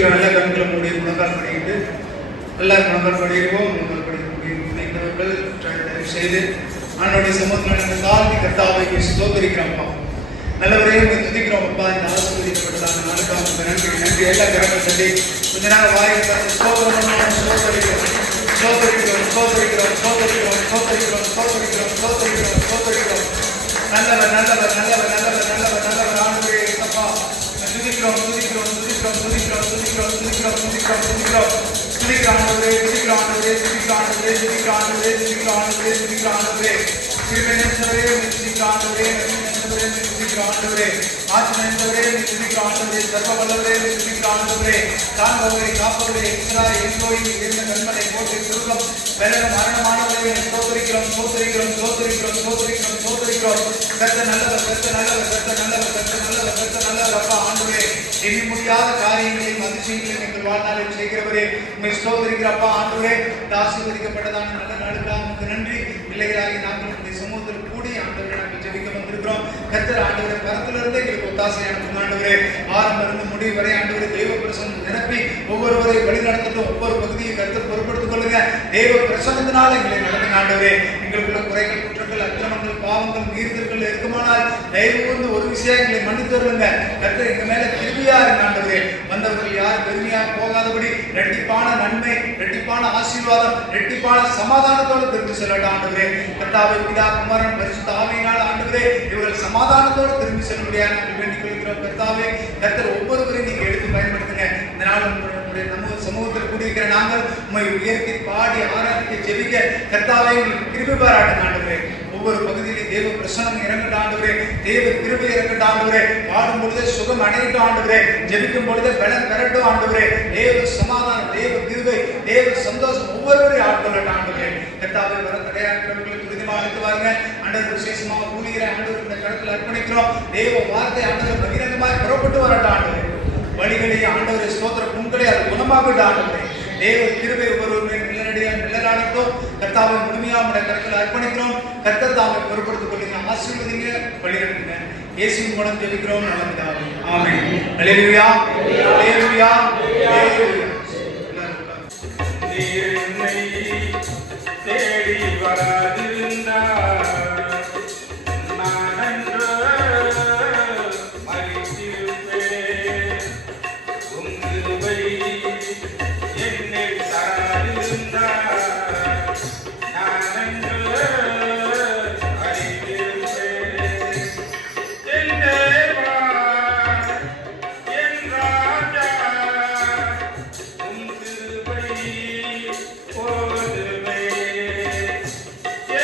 துதிக்கிறோம். எல்லா கண்களும் மூடி முழங்கால் படிக்கிட்டு எல்லா முழங்கால் படிக்கிறோம். முழங்கால் படிக்கிறவர்கள் தயவு செய்து ஆண்டவருடைய சமூகத்தில் நாங்கள் தாழ்த்தி கர்த்தாவை ஸ்தோத்திரிக்கிறோம்ப்பா. நல்லவரே துதிக்கிறோம் அப்பா. இந்த ஆசீர்வதிக்கப்பட்டதான நாளுக்காக நன்றி நன்றி. எல்லா கரங்கள் தட்டி கொஞ்ச நேரம் வாயில் ஸ்தோத்திரிக்கிறோம் ஸ்தோத்திரிக்கிறோம் ஸ்தோத்திரிக்கிறோம் ஸ்தோத்திரிக்கிறோம் ஸ்தோத்திரிக்கிறோம் ஸ்தோத்திரிக்கிறோம் ஸ்தோத்திரிக்கிறோம் ஸ்தோத்திரிக்கிறோம் ஸ்தோத்திரிக்கிறோம். நல்லவர் நல்லவர் நல்லவர் நல்லவர் நல்லவர் நல்லவர் ஆண்டவரே அப்பா. துதிக்கிறோம் துதிக்கிறோம் துதிக்கிறோம் துதிக்கிறோம் துதிக்கிறோம் துதிக்கிறோம் துதிக்கிறோம் துதிக்கிறோம் துதிக்கிறாண்டவரே துதிக்கிறாண்டவரே துதிக்கிறாண்டவரே துதிக்கிறாண்டவரே துதிக்கிறாண்டவரே துதிக்கிறாண்டவரே கிருபை நிறைந்தவரே துதிக்கிறாண்டவரே நிறைந்தவரே துதிக்கிறாண்டவரே ஆட்சி நிறைந்தவரே துதிக்கிறாண்டவரே சர்வ வல்லவரே துதிக்கிறாண்டவரே காண்பவரே காப்பவரே இஸ்ராயேல் எல்லோரும் இருந்த கண்மலை போட்டு துருகம் வெள்ளம் மரணமானவரே ஸ்தோத்திரிக்கிறோம் ஸ்தோத்திரிக்கிறோம் ஸ்தோத்திரிக்கிறோம் ஸ்தோத்திரிக்கிறோம் ஸ்தோத்திரிக்கிறோம். கர்த்தர் நல்லவர் கர்த்தர் நல்லவர் கர்த்தர் நல்லவர் கர்த்தர் நல்லவர் கர்த்தர் நல்லவர் அப்பா. ஆண்டவரே எண்ணி முடியாத காரியங்களையும் அதிசயங்களையும் எங்கள் வாழ்நாளில் செய்கிறவரே உண்மை ஸ்தோத்திரிக்கிறப்பா. ஆண்டவரே இந்த ஆசீர்வதிக்கப்பட்டதான நல்ல நாளுக்காக உங்களுக்கு நன்றி. பிள்ளைகளாகி நாங்கள் உங்களுடைய சமூகத்தில் கூடி ஆண்டவரை நாங்கள் ஜெபிக்க வந்திருக்கிறோம். கர்த்தர் ஆண்டவரை பரத்திலிருந்து எங்களுக்கு ஒத்தாசையான ஆண்டவரே ஆரம்பம் இருந்து முடிவு வரை ஆண்டவரை தெய்வ பிரசன்னம் நிரப்பி ஒவ்வொருவரை வழி நடத்தட்டும். ஒவ்வொரு பகுதியை கர்த்தர் பொறுப்படுத்திக் கொள்ளுங்க. தெய்வ பிரசன்னத்தினால எங்களை நடத்துங்க ஆண்டவரே. எங்களுக்குள்ள குறைகள் குற்றங்கள் அக்கிரமங்கள் பாவங்கள் மீறுதல்கள் இருக்குமானால் தயவு கூர்ந்து ஒரு விஷயம் எங்களை மன்னித்து வருங்க. கர்த்தர் எங்க மேல கிருபையா இருங்க ஆண்டவரே. வந்தவர்கள் யார் பெருமையா போகாதபடி ரெட்டிப்பான நன்மை ரெட்டிப்பான ஆசீர்வாதம் ரெட்டிப்பான சமாதானத்தோடு திரும்பி செல்லட்டும் ஆண்டவரே. கர்த்தாவே பிதா குமாரன் பரிசுத்த ஆவியினால் ஆண்டவரே இவர்கள் சமாதானத்தோடு திரும்பி செல்லும்படியாக நாங்கள் வேண்டிக் கொள்கிறோம். கர்த்தாவே கர்த்தர் ஒவ்வொருவரையும் நீங்க எடுத்து பயன்படுத்துங்க. இந்த நாள் உங்களுடைய நம்ம சமூகத்தில் கூடியிருக்கிற நாங்கள் உண்மை உயர்த்தி பாடி ஆராதிக்க ஜெபிக்க கர்த்தாவே உங்களுக்கு கிருபை பாராட்டுங்க ஆண்டவரே. ஒவ்வொரு பகுதியிலும் தேவ பிரசனம் இறங்கட்ட ஆண்டவரே. தேவ கிருபை இறங்கட்ட ஆண்டவரே. பாடும் பொழுதே சுகம் அடையட்டும் ஆண்டவரே. ஜெபிக்கும் பொழுதே பலன் பெறட்டும் ஆண்டவரே. தேவ சமாதானம் தேவ கிருபை தேவ சந்தோஷம் ஒவ்வொருவரையும் ஆட்கொள்ளட்டும் ஆண்டவரே. கர்த்தாவே வர தடையாற்றவர்களுக்கு துரிதமாக அழைத்து வாருங்க ஆண்டவர். விசேஷமாக கூடுகிற ஆண்டவர் இந்த கடத்தில் அர்ப்பணிக்கிறோம். தேவ வார்த்தை ஆண்டவர் பகிரங்கமாக புறப்பட்டு வரட்டும் ஆண்டவரே. வழிகளை ஆண்டவரை ஸ்தோத்திர புண்களை அது குணமாகட்டும் ஆண்டவரே. தேவ கிருபை ஒவ்வொருவருமே நிழலாடட்டும். கர்த்தாவை முழுமையாக உடைய கருத்தில் அர்ப்பணிக்கிறோம். கர்த்தர் தாமை பொறுப்படுத்திக் கொள்ளுங்க. ஆசீர்வதிங்க வழிநடத்துங்க. இயேசுவின் மூலம் ஜெபிக்கிறோம் நல்ல பிதாவே. ஆமென். அல்லேலூயா அல்லேலூயா அல்லேலூயா. தேடி வராதிருந்தார் Yeah.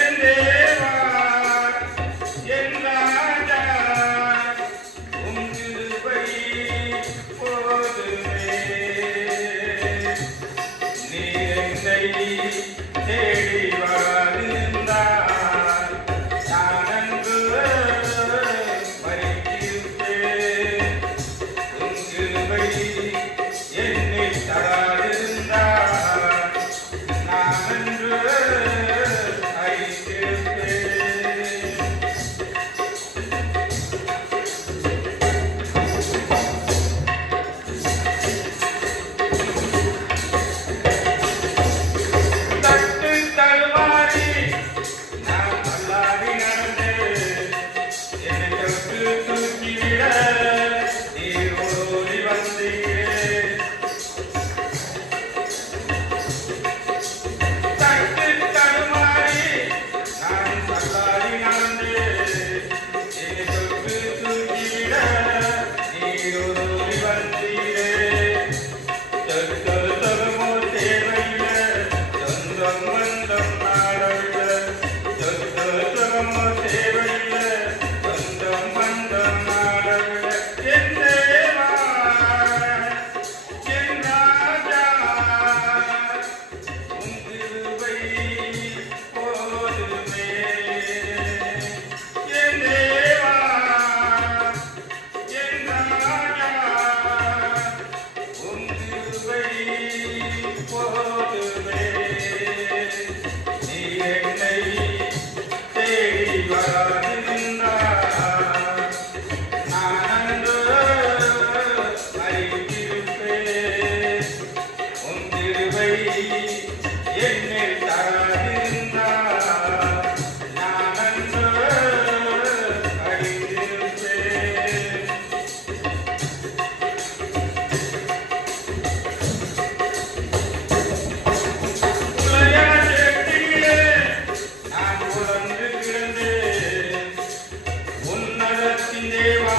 தேவா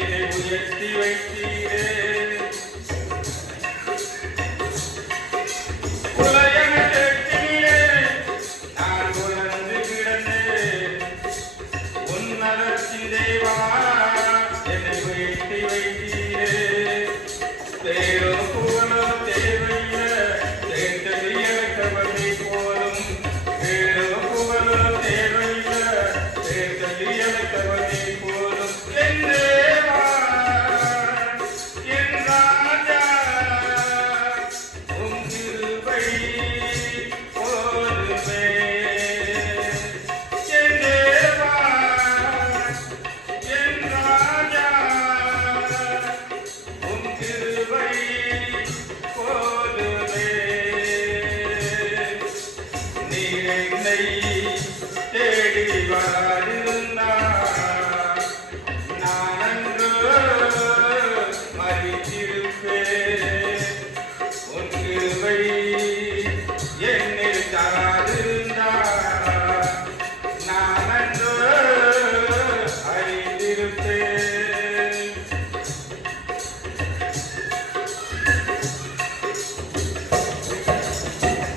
என்னை உயர்த்தி வைத்தீரே. உலகன கேட்டிலே நான் உணர்ந்து கிடந்தேன். உன்னதத்தின் தேவா என்னை உயர்த்தி வைத்தீரே. தேரோ புகழோ தேவையில்லை, தேர்ந்தது இழக்கவதை போலும். தேரோ புகழோ தேவையில்லை, தேர்ந்தது இழக்கவதை போலும். என் தேவா என் ராஜா உம் கிருபை போதுமே. என் தேவா என் ராஜா உம் கிருபை போதுமே. நீர் என்னை தேடி வராதிருந்தால் நான் அன்று மரித்திருப்பேன். உன் கிருபை என்னில் தராதிருந்தால் நான் அன்று அறிந்திருப்பேன்.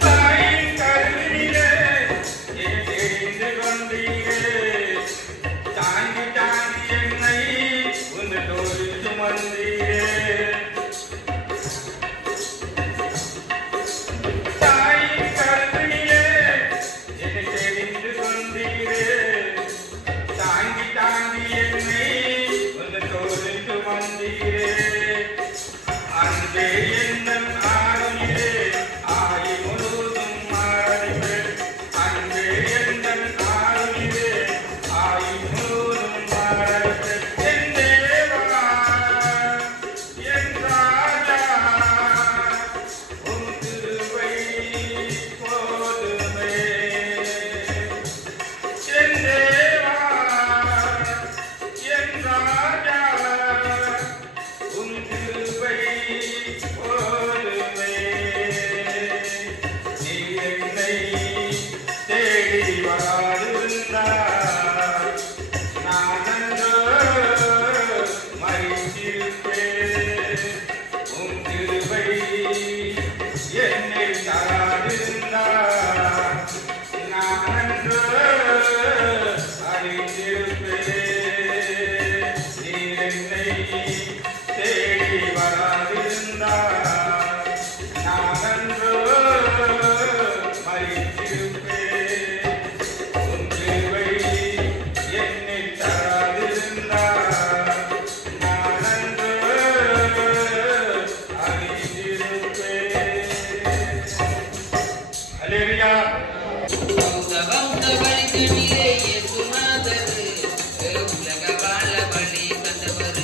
தாயின் கருவிலே என்னை தெரிந்து கொண்டீரே. தாங்கி தாங்கி என்னை உன் தோளில் சுமந்தீரே. தாயின் கருவிலே என்னை தெரிந்து கொண்டீரே. தாங்கி தாங்கி என்னை உன் தோளில் சுமந்தீரே. அன்பே எந்தன் ஆருயிரே ஆயி முழுதும் மாறினேன். அன்பே எந்தன் ஆருயிரே ஆயி முழுதும் மாறினேன். என் தேவா என் ராஜா உம் கிருபை போதுமே. என் தேவா என் ராஜா உம் கிருபை போதுமே. நீர் என்னை தேடி வராதிருந்தால் நான் அன்று மரித்திருப்பேன். உம் கிருபை என்னில் தராதிருந்தால் நான் அன்று அறிந்திருப்பேன். நீர் என்னை தேடி வராதிருந்தால் நான் அன்று மரித்திருப்பேன். உம் கிருபை என்னில் தராதிருந்தால் நான் அன்று அறிந்திருப்பேன். அல்லேலூயா. வந்தவழிகளிலே இயேசுநாதர் உலக வாழ வழி தந்தவர்.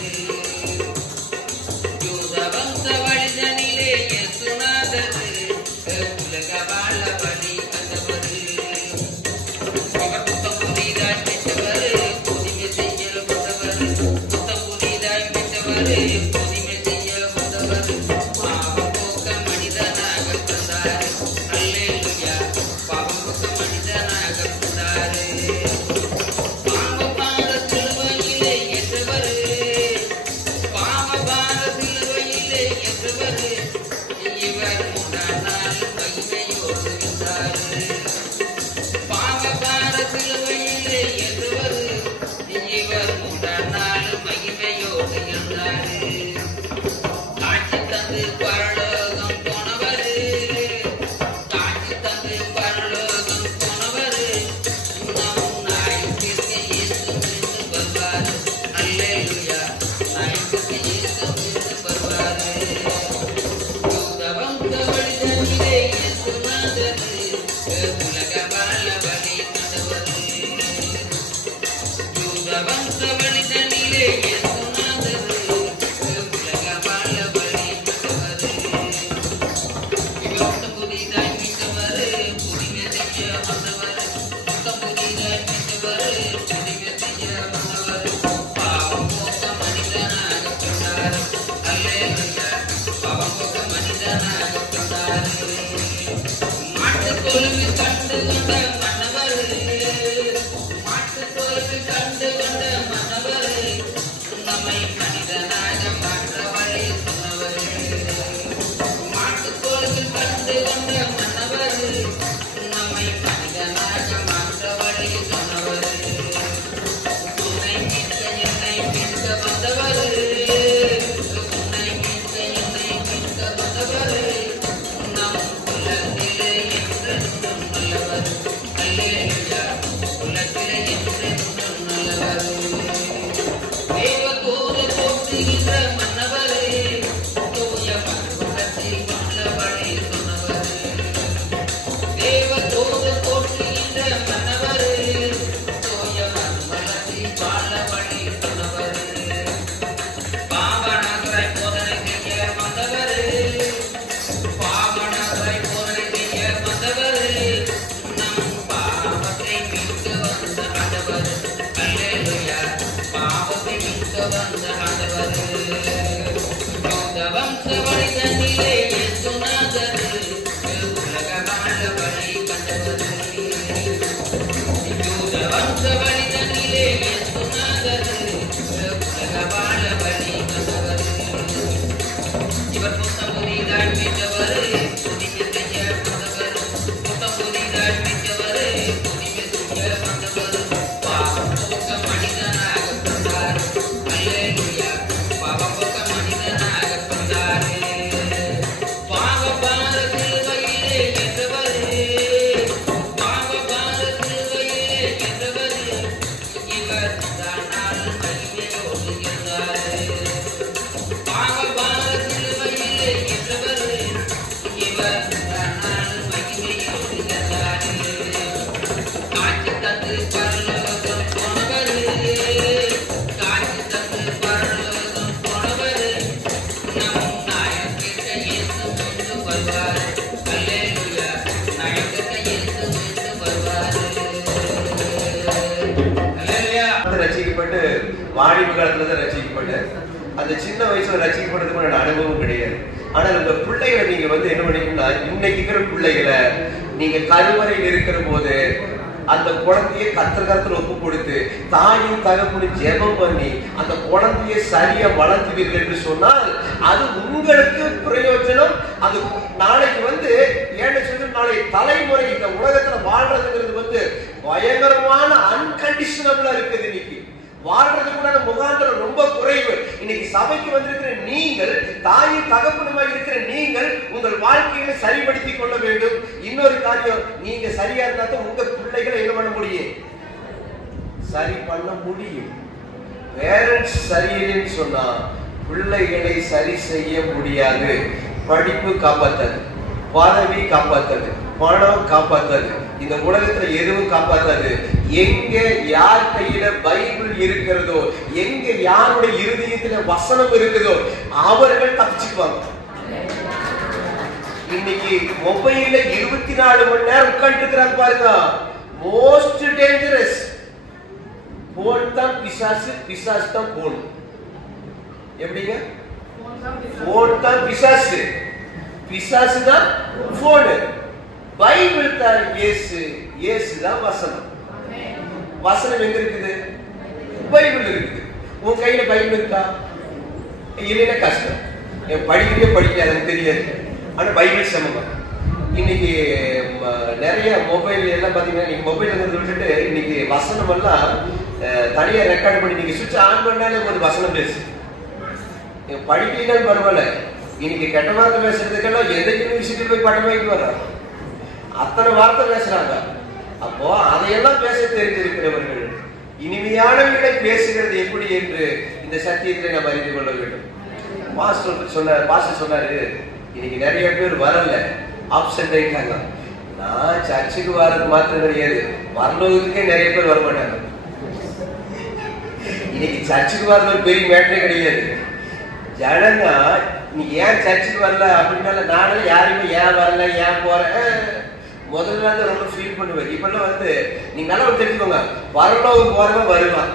யூத வம்சவழிதனிலே இயேசுநாதர் உலக வாழ வழி தந்தவர். அவர் புத்தம் புதிதாய் பெற்றவர், புதுமை செய்ய வந்தவர். புத்தம் புதிதாய் பெற்றவர், புதுமை செய்ய வந்தவர். பாவம் போக்க மனிதனாக பிறந்தார். அல்லேலூயா. பாவம் போக்க மனிதனாக பிறந்தார். பாவபார சிலுவையிலே ஏற்றவர், பாவபார சிலுவையிலே ஏற்றவர். இவர் மூன்றாம் நாள் மகிமையோடு இருந்தார். பாவபார சிலுவையிலே ஏற்றவர். இவர் மூன்றாம் நாள் மகிமையோடு இருந்தார். காட்சி தந்து பரலோகம் போனவர், காட்சி தந்து பரலோகம் போனவர். நம் நாயகத்திற்கு இயேசு கிறிஸ்து வருவார். அல்லேலூயா. நாயகத்திற்கு இயேசு கிறிஸ்து வருவார். யூத வம்சவழிதனிலே இயேசுநாதர் உலக வாழ வழி தந்தவர். யூத வம்சவழிதனிலே இயேசுநாதர் உலக வாழ வழி தந்தவர். புத்தம் புதிதாய் மீட்டவர், புதுமை செய்ய வந்தவர். புத்தம் புதிதாய் மீட்டவர், புதுமை செய்ய வந்தவர். பாவம் போக்க மனிதனாக பிறந்தார். அல்லேலூயா. பாவம் போக்க மனிதனாக பிறந்தார். மாட்டுத் தோலுவில் கண்டு கொண்ட மன்னவர், மாட்டுத் தோலுவில் கண்டு கொண்ட மன்னவர். மீட்க வந்த ஆண்டவர் யூத வம்சவழி தன்னிலே இயேசுநாதர் உலக வாழ வழி கண்டவர் யூத வம்சவழி தன்னிலே இயேசுநாதர் உலக வாழ வழி கண்டவர் இவர் புத்தம் புதிதாய் மீட்டவர் புதிமை செய்ய வந்தவர் புத்தம் புதிதாய் மீட்டவர் புதிமை செய்ய வந்தவர் பாவம் போக்க மனிதனாக பிறந்தார் அல்லேலூயா பாவம் போக்க மனிதனாக பிறந்தார் பாவ பார சிலுவையிலே என்றவர் பாவ பார சிலுவையிலே என்றவர் இவர் தானால் மகிமையோடு இருந்தார் பாவ பார சிலுவையிலே என்றவர் இவர் தானால் மகிமையோடு இருந்தார் காட்சி தந்து பரலோகம் போனவர் காட்சி தந்து பரலோகம் போனவர் நம் நாயகர்கிட்ட இயேசு கொண்டு வருவார் அல்லேலூயா நாயகர்கிட்ட இயேசு கொண்டு வருவார் அல்லேலூயா ரசிக்கப்பட்டு வாலிப காலத்துல தான் ரசிக்கப்பட்டு அந்த சின்ன வயசுல ரசிக்கப்படுறதுக்கு அனுபவம் கிடையாது. ஆனால் உங்க பிள்ளைகளை நீங்க என்ன பண்ணிக்கணும்னா இன்னைக்கு இருக்கிற பிள்ளைகளை நீங்க கருவறையில் இருக்கிற போது அந்த குழந்தைய கத்தர் ஒப்பு கொடுத்து தாயும் தகப்பனும் ஜெபம் பண்ணி அந்த குழந்தைய சரியா வளர்த்துவீர்கள் என்று சொன்னால் அது உங்களுக்கு பிரயோஜனம். அது நாளைக்கு ஏன்னு சொல்லி நாளை தலைமுறை இந்த உலகத்துல வாழ்றதுங்கிறது பயங்கரமான அன்கண்டிஷனபிளா இருக்குது. இன்னைக்கு வாழ்றது கூட முகாந்திரம் ரொம்ப குறைவு. இன்னைக்கு சபைக்கு வந்திருக்கிற நீங்கள் தாயின் தகப்பனுமாய் இருக்கிற நீங்கள் உங்கள் வாழ்க்கையில சரிபடுத்திக் கொள்ள வேண்டும். இன்னொரு காரியம், நீங்க சரியா இருந்தா தான் உங்க பிள்ளைகளை என்ன பண்ண முடியும், சரி பண்ண முடியும். பேரண்ட்ஸ் சரியில்லைன்னு சொன்னா பிள்ளைகளை சரி செய்ய முடியாது. படிப்பு காப்பாத்தாது, பதவி காப்பாத்தாது, பணம் காப்பாத்தாது, இந்த உலகத்துல எதுவும் காப்பாத்தாது. எங்க யார் கையில பைபிள் இருக்கிறதோ, எங்க யாருடைய இருதயத்துல வசனம் இருக்குதோ அவர்கள் தப்பிச்சுக்குவாங்க. இன்னைக்கு மொபைல்ல 24 மணி நேரம் உட்கார்ந்து இருக்கிறாங்க பாருங்க. மோஸ்ட் டேஞ்சரஸ் போன் தான் பிசாசு, பிசாசு தான் போன். எப்படிங்க? போன் தான் பிசாசு, பிசாசு தான் போன். பைபிள் தான் இயேசு, இயேசு தான் வசனம். வசனம் எங்க இருக்குது? பைபிள் இருக்குது. உன் கையில பைபிள் இருக்கா? இல்லைன்னா கஷ்டம். படிக்கிறே படிக்காது தெரியாது. ஆனா பைபிள் சமம். இன்னைக்கு நிறைய மொபைல் எல்லாம் பாத்தீங்கன்னா நீங்க மொபைல் விட்டுட்டு இன்னைக்கு வசனம் எல்லாம் தனியா ரெக்கார்ட் பண்ணி நீங்க சுவிட்ச் ஆன் பண்ணாலே ஒரு வசனம் பேசு. படிக்கலாம் பரவாயில்ல. இன்னைக்கு கெட்ட வார்த்தை பேசுறதுக்கெல்லாம் எந்த யூனிவர்சிட்டி போய் பட்டம் வாங்கிட்டு வர அத்தனை வார்த்தை பேசுறாங்க. அப்போ அதையெல்லாம் பேச தெரிந்திருக்கிறவர்கள் இனிமையானவர்களை பேசுகிறது எப்படி என்று இந்த சத்தியத்தை நாம் அறிந்து கொள்ள வேண்டும். பாஸ்டர் சொன்னாரு, இன்னைக்கு நிறைய பேர் வரல, ஆப்சென்ட் ஆயிட்டாங்க. நான் சர்ச்சுக்கு வர்றது மாத்திரம் கிடையாது, வரலோகத்துக்கே நிறைய பேர் வர மாட்டாங்க. இன்னைக்கு சர்ச்சுக்கு வர்றது ஒரு பெரிய மேட்டரே கிடையாது. ஜனங்க நீ ஏன் சர்ச்சுக்கு வரல அப்படின்னால நானும் யாருமே ஏன் வரல ஏன் போறேன் முதல்ல ரொம்ப ஃபீல் பண்ணுவேன். இப்பெல்லாம் நீங்க நல்லா தெரிஞ்சுக்கோங்க, வரலோகம் போறவன் வருவான்.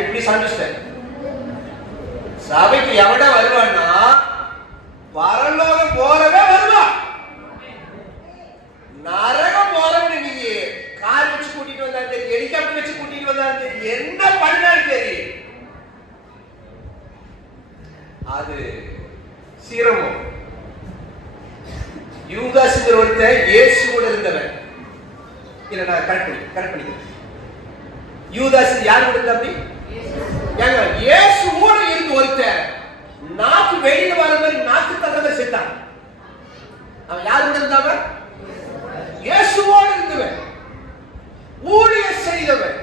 இப்படி சந்திச்சிட்டேன். சபைக்கு எவடா வருவான்னா பரலோகம் போறவே வருவான். நரகம் போறவன் நீங்க கார் வச்சு கூட்டிட்டு வந்தாலும் சரி, ஹெலிகாப்டர் வச்சு கூட்டிட்டு வந்தாலும் சரி, என்ன பண்ணாலும் சரி அது சிரமம். யூதாஸ்ங்கிற ஒருத்தன் இயேசு கூட இருந்தவன். இல்ல நான் கரெக்ட் பண்ணிக்கிறேன். யூதாஸ் யார் கூட இருந்தா? அப்படி ஏங்க இயேசு கூட இருந்து ஒருத்தன் நாக்கு வெளியில வர மாதிரி நாக்கு தகவ செத்தான். அவன் யார் கூட இருந்தவன்? இயேசுவோடு இருந்தவன், ஊழிய செய்தவன்.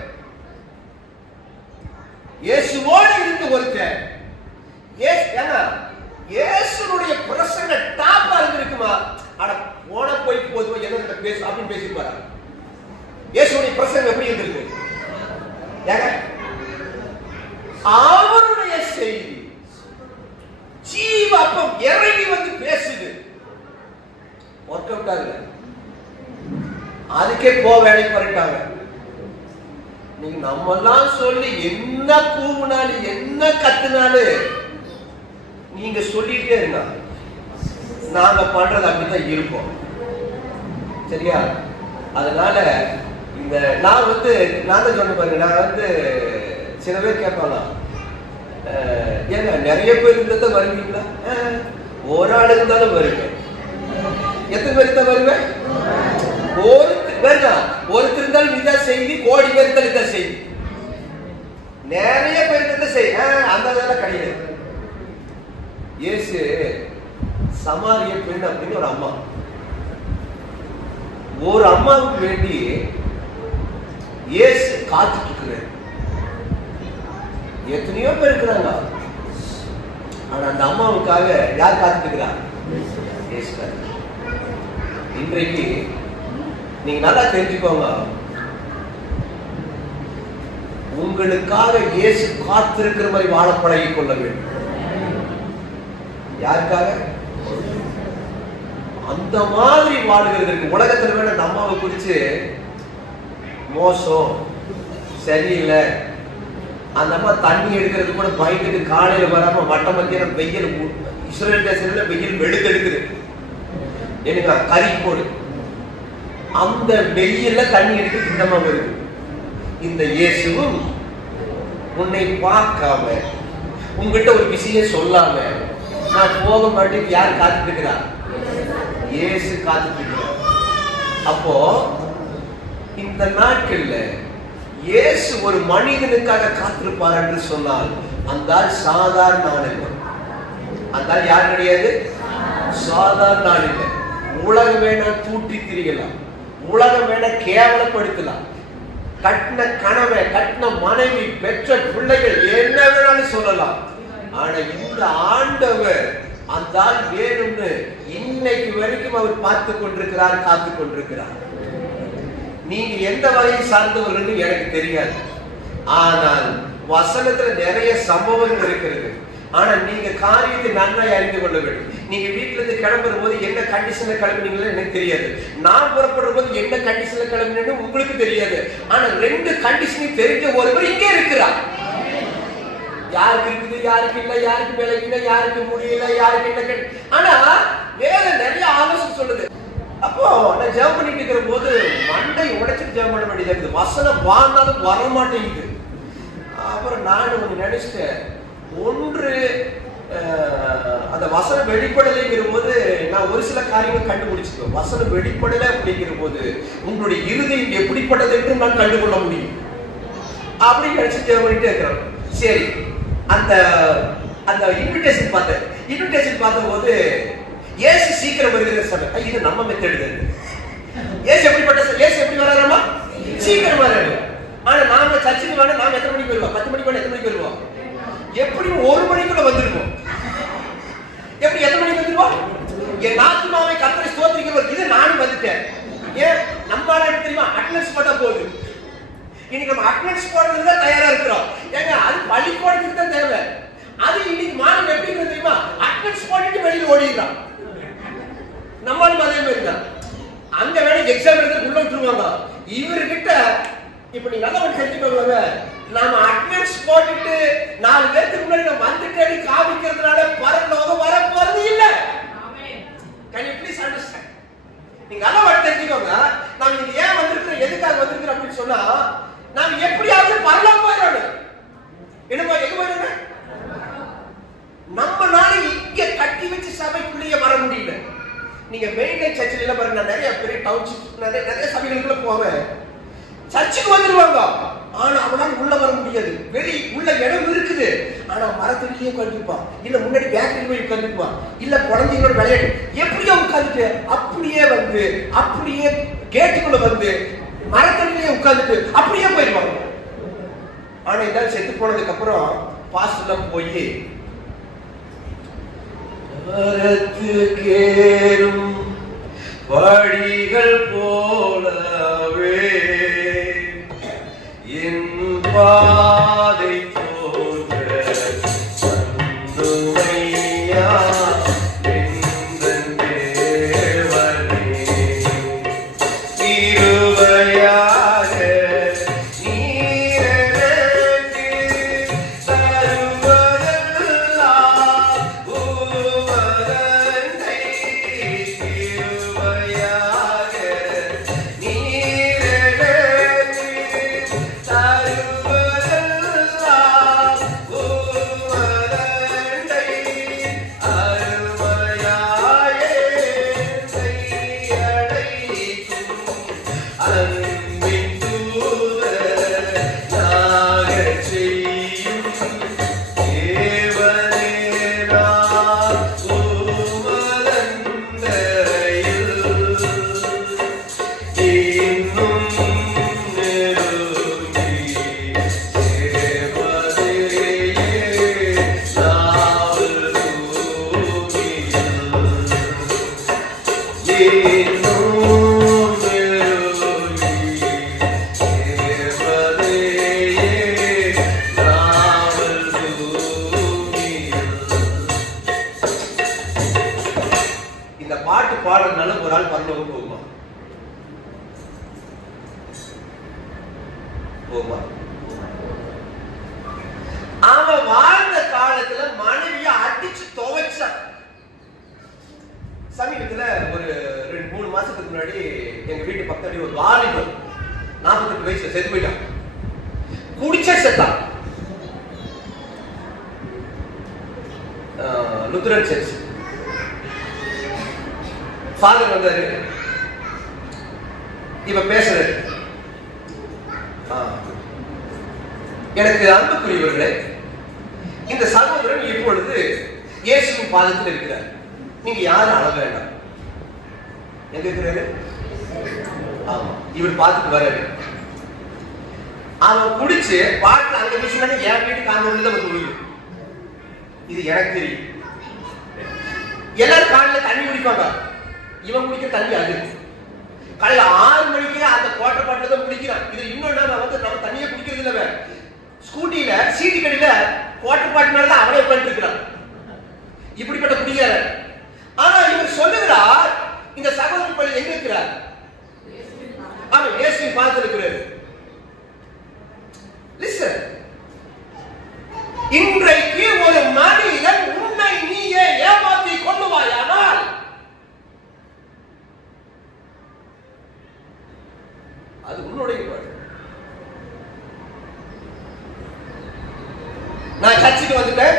இயேசுவோடு இருந்து ஒருத்தன் இயேசுனுடைய பிரசங்க டாப்பா இருக்குமா? ஆனா போன போய் போதும் என்ன பேச அப்படின்னு பேசிட்டு வராங்க. இயேசுனுடைய பிரசங்கம் எப்படி இருந்திருக்கு? அவருடைய செய்தி ஜீவப்பம் இறங்கி பேசுது. ஒர்க் அவுட் ஆகுது. அதுக்கே வேலைக்கு பண்ணிட்டாங்க. நீங்க நம்ம எல்லாம் சொல்லி என்ன என்ன கூவுனாலும் என்ன கத்துனாலும் நீங்க சொல்லிட்டே இருங்க, நாங்க பண்றது அப்படித்தான் இருப்போம். சரியா? அதனால இந்த நான் தான் சொன்ன பாருங்க, நான் சில பேர் கேட்பாங்க, ஏங்க நிறைய பேர் இருந்தா வருவீங்களா? ஒரு ஆள் இருந்தாலும் வருவேன். எத்தனை பேர் தான் வருவேன்? ஒருத்தர் இருந்தாலும் இதான் செய்தி, கோடி பேர் இருந்தாலும் இதான் செய்தி, நிறைய பேர் இருந்தா செய்தி. அந்த இதெல்லாம் கிடையாது. இயேசு சமாரிய பெண் அப்படின்னு ஒரு அம்மா, ஒரு அம்மாவுக்கு வேண்டி இயேசு காத்துட்டு இருக்கிறார். எத்தனையோ பேர் இருக்கிறாங்க, ஆனா அந்த அம்மாவுக்காக யார் காத்துட்டு இருக்கிறார்? இயேசு. இன்றைக்கு நீங்க நல்லா தெரிஞ்சுக்கோங்க, உங்களுக்காக இயேசு காத்திருக்கிற மாதிரி வாழ பழகிக் கொள்ள வேண்டும். யாருக்காக? அந்த மாதிரி வாழுகிறதுக்கு. உலகத்துல வேணா அந்த அம்மாவை குறிச்சு மோசம், சரியில்லை, அந்த அம்மா தண்ணி எடுக்கிறது கூட பயந்துட்டு காலையில வராம வட்ட மத்தியான வெயில், இஸ்ரேல் தேசத்துல வெயில் வெளுத்தெடுக்குது, எனக்கு கறி போடு, அந்த வெயில்ல தண்ணி எடுக்க திட்டமா வருது. இந்த இயேசுவும் உன்னை பார்க்காம, உங்ககிட்ட ஒரு விஷயம் சொல்லாம நான் போக மாட்டேன் யார் காத்துட்டு இருக்கிறா? இயேசு காத்துட்டு இருக்கிறார். அப்போ இந்த நாட்கள்ல இயேசு ஒரு மனிதனுக்காக காத்திருப்பார் என்று சொன்னால் அந்த சாதாரண ஆள் இல்லை. அந்த யார் கிடையாது? சாதாரண ஆள் இல்லை. உலகம் வேணா தூட்டி திரியலாம், உலகம் வேணா கேவலப்படுத்தலாம், கட்டின கணவை, கட்டின மனைவி, பெற்ற பிள்ளைகள் என்ன வேணாலும் சொல்லலாம். ஆனா இந்த ஆண்டவர் அந்த ஆள் வேணும்னு இன்னைக்கு வரைக்கும் அவர் பார்த்து கொண்டிருக்கிறார், காத்து கொண்டிருக்கிறார். நீங்க எந்த வகையை சார்ந்தவர்கள் எனக்கு தெரியாது, ஆனால் வசனத்துல நிறைய சம்பவங்கள் இருக்கிறது. ஆனா நீங்க காரியத்தை நன்றாக அறிந்து கொள்ள வேண்டும். நீங்க வீட்டுல இருந்து கிளம்புற போது என்ன கண்டிஷன்ல கிளம்புனீங்களோ எனக்கு தெரியாது, நான் புறப்படுற போது என்ன கண்டிஷன்ல கிளம்பினு உங்களுக்கு தெரியாது. ஆனா ரெண்டு கண்டிஷனையும் தெரிஞ்ச ஒருவர் இங்கே இருக்கிறார். யாருக்கு இருக்குது, யாருக்கு இல்லை, யாருக்கு மேல இல்லை, யாருக்கு முடியல, யாருக்கு என்ன. ஆனா வேற நிறைய ஆலோசனை சொல்லுது. அப்போ நான் ஜெபம் பண்ணிட்டு இருக்கிற போது மண்டை உடைச்சிட்டு ஜெபம் பண்ண வேண்டியது இருக்குது. வசனம் வாழ்ந்தாலும் வர மாட்டேங்குது. அப்புறம் நான் ஒன்று நினைச்சிட்டேன், ஒன்று அந்த வசனம் வெளிப்படலைங்கிற போது நான் ஒரு சில காரியங்கள் கண்டுபிடிச்சிருக்கேன். வசனம் வெளிப்படலை அப்படிங்கிற போது உங்களுடைய இருதயம் எப்படிப்பட்டது என்று நான் கண்டுகொள்ள முடியும் அப்படின்னு நினைச்சு ஜெபம் பண்ணிட்டே இருக்கிறேன். சரி, அந்த அந்த இன்விடேஷன் பார்த்தேன். இன்விடேஷன் பார்த்த போது இயேசு சீக்கிரம் வருகிற சமயம், இது நம்ம மெத்தட். இயேசு எப்படிப்பட்ட, இயேசு எப்படி வராராமா? சீக்கிரம் வராரு. ஆனா நாம சர்ச்சுக்கு வேணா நாம எத்தனை மணிக்கு வருவோம்? 10 மணிக்கு வேணா எத்தனை மணிக்கு வருவோம்? எப்படி 1 மணிக்குள்ள வந்துருவோம். எப்படி எத்தனை மணிக்கு வந்துருவோம்? என் ஆத்துமாவை கர்த்தரை ஸ்தோத்திரிக்கிறவர், இது நானும் வந்துட்டேன். ஏன் நம்மளால எப்படி தெரியுமா? அட்டெண்டன்ஸ் போட்டா போகுது. இன்னைக்கு நம்ம அட்டெண்டன்ஸ் போடுறதுக்கு தான் தயாரா இருக்கிறோம். ஏங்க அது பள்ளிக்கூடத்துக்கு தான் தேவை. அது இன்னைக்கு மாணவன் எப்படி தெரியுமா? அட்டெண்டன்ஸ் போட்டுட்டு வெளியில ஓடிடுறான். நம்மளும் அதே மாதிரி தான். அங்க வேணா எக்ஸாம் எழுத உள்ள விட்டுருவாங்க. இவர்கிட்ட இப்ப நீ நல்லா தெரிஞ்சுக்கோங்க, நாம அட்டெண்டன்ஸ் போட்டுட்டு 4 பேருக்கு முன்னாடி நம்ம வந்துட்டேன்னு காமிக்கிறதுனால பரலோகம் வர போறது இல்ல. Can you please understand? நீங்க நல்லா தெரிஞ்சுக்கோங்க, நாம இங்க ஏன் வந்திருக்கிறோம், எதுக்காக வந்திருக்கிறோம் அப்படின்னு சொன்னா, நாம எப்படியாவது பரலோகம் போயிடணும். என்னப்பா எங்க போயிடணும்? நம்ம நாளை இங்க கட்டி வச்சு சபைக்குள்ளேயே வர முடியல. நீங்க மெயின் லைன் சர்ச்சில் எல்லாம் பாருங்க, நிறைய பெரிய டவுன்ஷிப் நிறைய சபைகளுக்குள்ள போவேன், சர்ச்சுக்கு வந்துருவாங்க. ஆனா அவனால உள்ள வர முடியாது. வெளி உள்ள இடம் இருக்குது, ஆனா மரத்துலயே உட்காந்துருப்பான், இல்ல முன்னாடி பேக்கரியில் போய் உட்காந்துருப்பான், இல்ல குழந்தைங்களோட விளையாடு எப்படியோ உட்காந்துட்டு அப்படியே வந்து அப்படியே கேட்டுக்குள்ள வந்து மரத்தடியிலேயே உட்காந்துட்டு அப்படியே போயிடுவாங்க. ஆனா இதெல்லாம் செத்து போனதுக்கு அப்புறம் பாஸ்டர்லாம் போய் கேரும் வழிகள் போலவே என் பாதை போன்ற சந்துமையா எந்தன் தேவனே இருவையாக நீரனக்கு நாள் பரலோகம் போகுமா? போகுமா? அவன் வாழ்ந்த காலத்துல மனைவிய அடிச்சு துவைச்சான். சமீபத்துல ஒரு 2-3 மாசத்துக்கு முன்னாடி எங்க வீட்டு பக்கத்துல ஒரு வாலிபன் 48 வயசுல செத்து போயிட்டான். குடிச்ச செத்தான். லுத்தரன் சர்ச் ஃபாதர் வந்தாரு. இப்ப பேசுறாரு. எனக்கு அன்புக்குரியவர்களே, இந்த சகோதரன் இப்பொழுது இயேசுவின் பாதத்தில் இருக்கிறார். நீங்க யாரும் அழ வேண்டாம். எங்க இருக்கிறாரு? ஆமா, இவர் பார்த்துட்டு வர்றாரு. அவன் குடிச்சு பாட்டில் அங்க விஷயம் என் வீட்டு காரணம் தான் வந்து இது எனக்கு தெரியும். எல்லாரும் காலையில் தண்ணி குடிப்பாங்க. இவன் குடிக்கிற தண்ணி அது. காலையில 6 மணிக்கு அந்த கோட்டை பாட்டில தான் குடிக்கிறான். இது இன்னொன்னு நம்ம தண்ணியை குடிக்கிறது இல்ல. ஸ்கூட்டியில சீட்டு கடையில கோட்டை பாட்டு மேலதான் அவனே உட்காந்து இருக்கிறான். இப்படிப்பட்ட குடிக்கார. ஆனா இவர் சொல்லுகிறார், இந்த சகோதரன் பள்ளி எங்க இருக்கிறார்? அவன் இயேசுவின் பாதத்தில் இருக்கிறார். லிசன், இன்றைக்கு ஒரு மனிதன் உன்னை நீயே ஏமாற்றி கொள்ளுவாயானால் அது உன்னுடைய பாடு. நான் சர்ச்சுக்கு வந்துட்டேன்,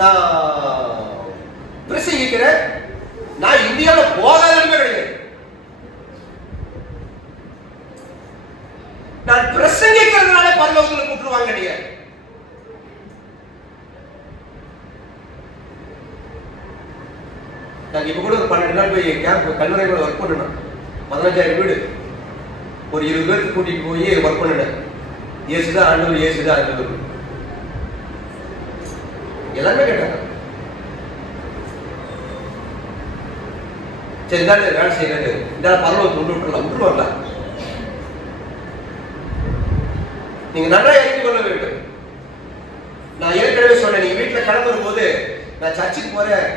நான் பிரசங்கிக்கிறேன், நான் இந்தியாவில் போகாதமே கிடையாது. நான் பிரசங்கிக்கிறதுனால பரலோகத்தில் கூப்பிடுவாங்க கிடையாது. நாங்க இப்ப கூட ஒரு 12 நாள் போய் கேம்ப் கல்லூரியில் ஒர்க் பண்ணணும். 15,000 வீடு, ஒரு 20 பேருக்கு கூட்டிட்டு போய் ஒர்க் பண்ணினேன். இயேசுதான் ஆண்டவர், இயேசுதான் ஆண்டவர். எல்லாமே கேட்டாங்க. சரி, இதான் வேலை செய்யறது, இந்த பரலோகத்தை விட்டுருவாங்களா? நீங்க நல்லா அறிந்து கொள்ள வேண்டும். நான் ஏற்கனவே சொன்னேன், நீங்க வீட்டுல கிளம்புற போது நான் சர்ச்சுக்கு போறேன்,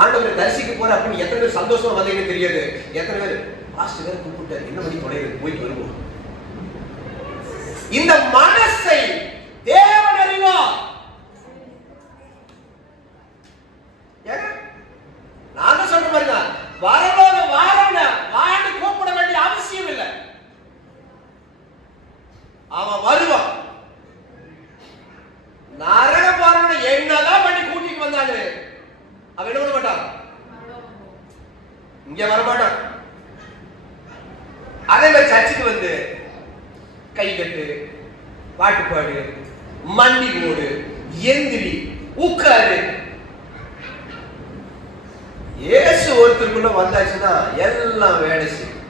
ஆண்டவரை தரிசிக்க போறேன் அப்படின்னு எத்தனை பேர் சந்தோஷமா வந்தீங்கன்னு தெரியாது. எத்தனை பேர் பாஸ்டர் வேற கூப்பிட்டாரு, என்ன பண்ணி தொலைகிறது, போயிட்டு வருவோம். இந்த மனசை தேவன் அறிவார். நான் தான் சொல்ற மாதிரி தான், வரலோக வாரவன வாண்டு கூப்பிட வேண்டிய அவசியம் இல்லை. அவன் வருவான். நரக பாருங்க என்னதான் பண்ணி கூட்டிட்டு வந்தாரு, அவன் என்ன பண்ண மாட்டான், இங்க வரமாட்டான். அதே மாதிரி சர்ச்சுக்கு வந்து கை கட்டு, பாட்டு பாடு, மண்டி போடு, எந்திரி, உட்காரு. இயேசு ஒருத்தருக்குள்ள வந்தாச்சுன்னா எல்லாம் வேலை செய்யும்.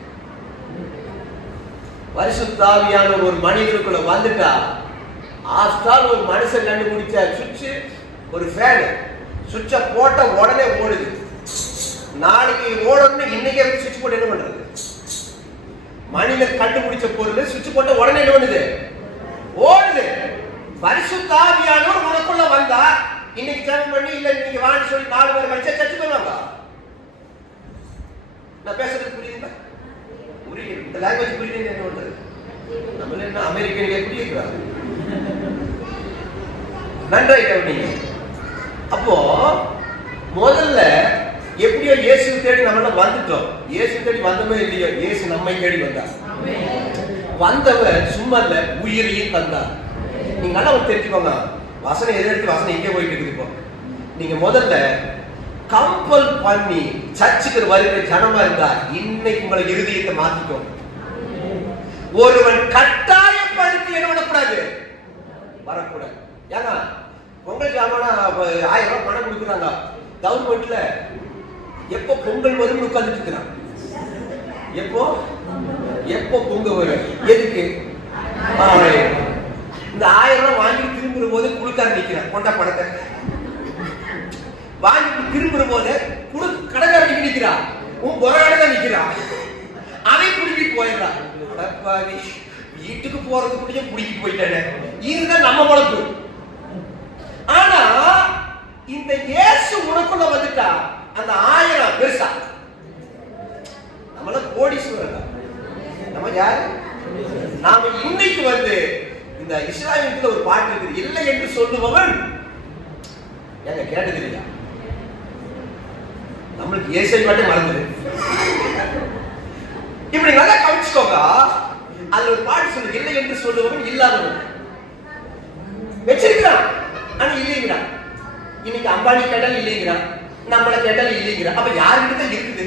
பரிசுத்த ஆவியான ஒரு மனிதனுக்குள்ள வந்துட்டா, ஆஸ்டால் ஒரு மனுஷன் கண்டுபிடிச்ச சுவிட்ச், ஒரு ஃபேன் சுவிட்ச போட்ட உடனே ஓடுது. நாளைக்கு ஓடணும்னு இன்னைக்கே சுவிட்ச் போட்டு என்ன பண்றது? மனிதன் கண்டுபிடிச்ச பொருள் சுவிட்ச் போட்ட உடனே என்ன பண்ணுது? ஓடுது. பரிசுத்த ஆவியானவர் உனக்குள்ள வந்தா, இன்னைக்கு ஜெபம் பண்ணி இல்ல நீங்க வான்னு சொல்லி 4 பேர் கழிச்சா சர்ச்சுக்கு வருவாங்க. நான் பேசுறது புரியுதுங்களா? புரியுது. இந்த லாங்குவேஜ் புரியுது. என்ன பண்றது? நம்மள என்ன அமெரிக்கர்களே புரியுறாங்க. நன்றாய் கவனிங்க. அப்போ முதல்ல எப்படியோ இயேசு தேடி நம்ம வந்துட்டோம். இயேசு தேடி வந்தமே இல்லையோ, இயேசு நம்மை தேடி வந்தார். வந்தவர் சும்மா இல்ல, உயிரையும் தந்தார். நீங்க நல்லா தெரிஞ்சுக்கோங்க. வசனம் எதிர்த்து வசனம் இங்கே போயிட்டு இருக்குது. இப்போ நீங்க முதல்ல கம்பல் பண்ணி சர்ச்சுக்கு வருகிற ஜனமா இருந்தா, இன்னைக்கு உங்களை இருதயத்தை மாத்திக்கோங்க. ஒருவன் கட்டாயப்படுத்தி என்ன பண்ணக்கூடாது, வரக்கூடாது. ஏன்னா பொங்கல் ஜாமானா 1000 ரூபாய் பணம் கொடுக்குறாங்க கவர்மெண்ட்ல. எப்போ பொங்கல் வரும் உட்கார்ந்துட்டு இருக்கிறான். எப்போ பொங்கல் வரும்? எதுக்கு? இந்த 1000 ரூபாய் வாங்கி திரும்புற போது குழுக்கார நிக்கிறான். கொண்டா பணத்தை வாங்கி திரும்புற போது கடைக்காரன் நிக்கிறான். உன் பொறாட தான் நிக்கிறான். அவன் குடிக்கிட்டு போயிடுறான். வீட்டுக்கு போறதுக்குள்ளே குடிக்கிட்டு போயிட்டானே. இதுதான் நம்ம வழக்கு. ஆனா இந்த இயேசு உனக்குள்ள வந்துட்டா, அந்த 1000 பெருசா நம்மள கோடீஸ்வரன். நம்ம யாரு? நாம இன்னைக்கு இந்த இஸ்ராயேலுக்கு ஒரு பாட்டு இருக்குது, இல்லை என்று சொல்லுபவன். ஏங்க கேட்டது இல்லையா? நம்மளுக்கு ஏசை மட்டும் மறந்துடு. இப்படி நல்லா கவனிச்சுக்கோங்க. அதுல ஒரு பாட்டு சொல்லுது, இல்லை என்று சொல்லுபவன் இல்லாதவன். வச்சிருக்கிறான் ஆனா இல்லைங்கிறான். இன்னைக்கு அம்பானி கேட்டால் இல்லைங்கிறான், நம்மள கேட்டால் இல்லைங்கிறான். அப்ப யாருக்கிட்ட இருக்குது?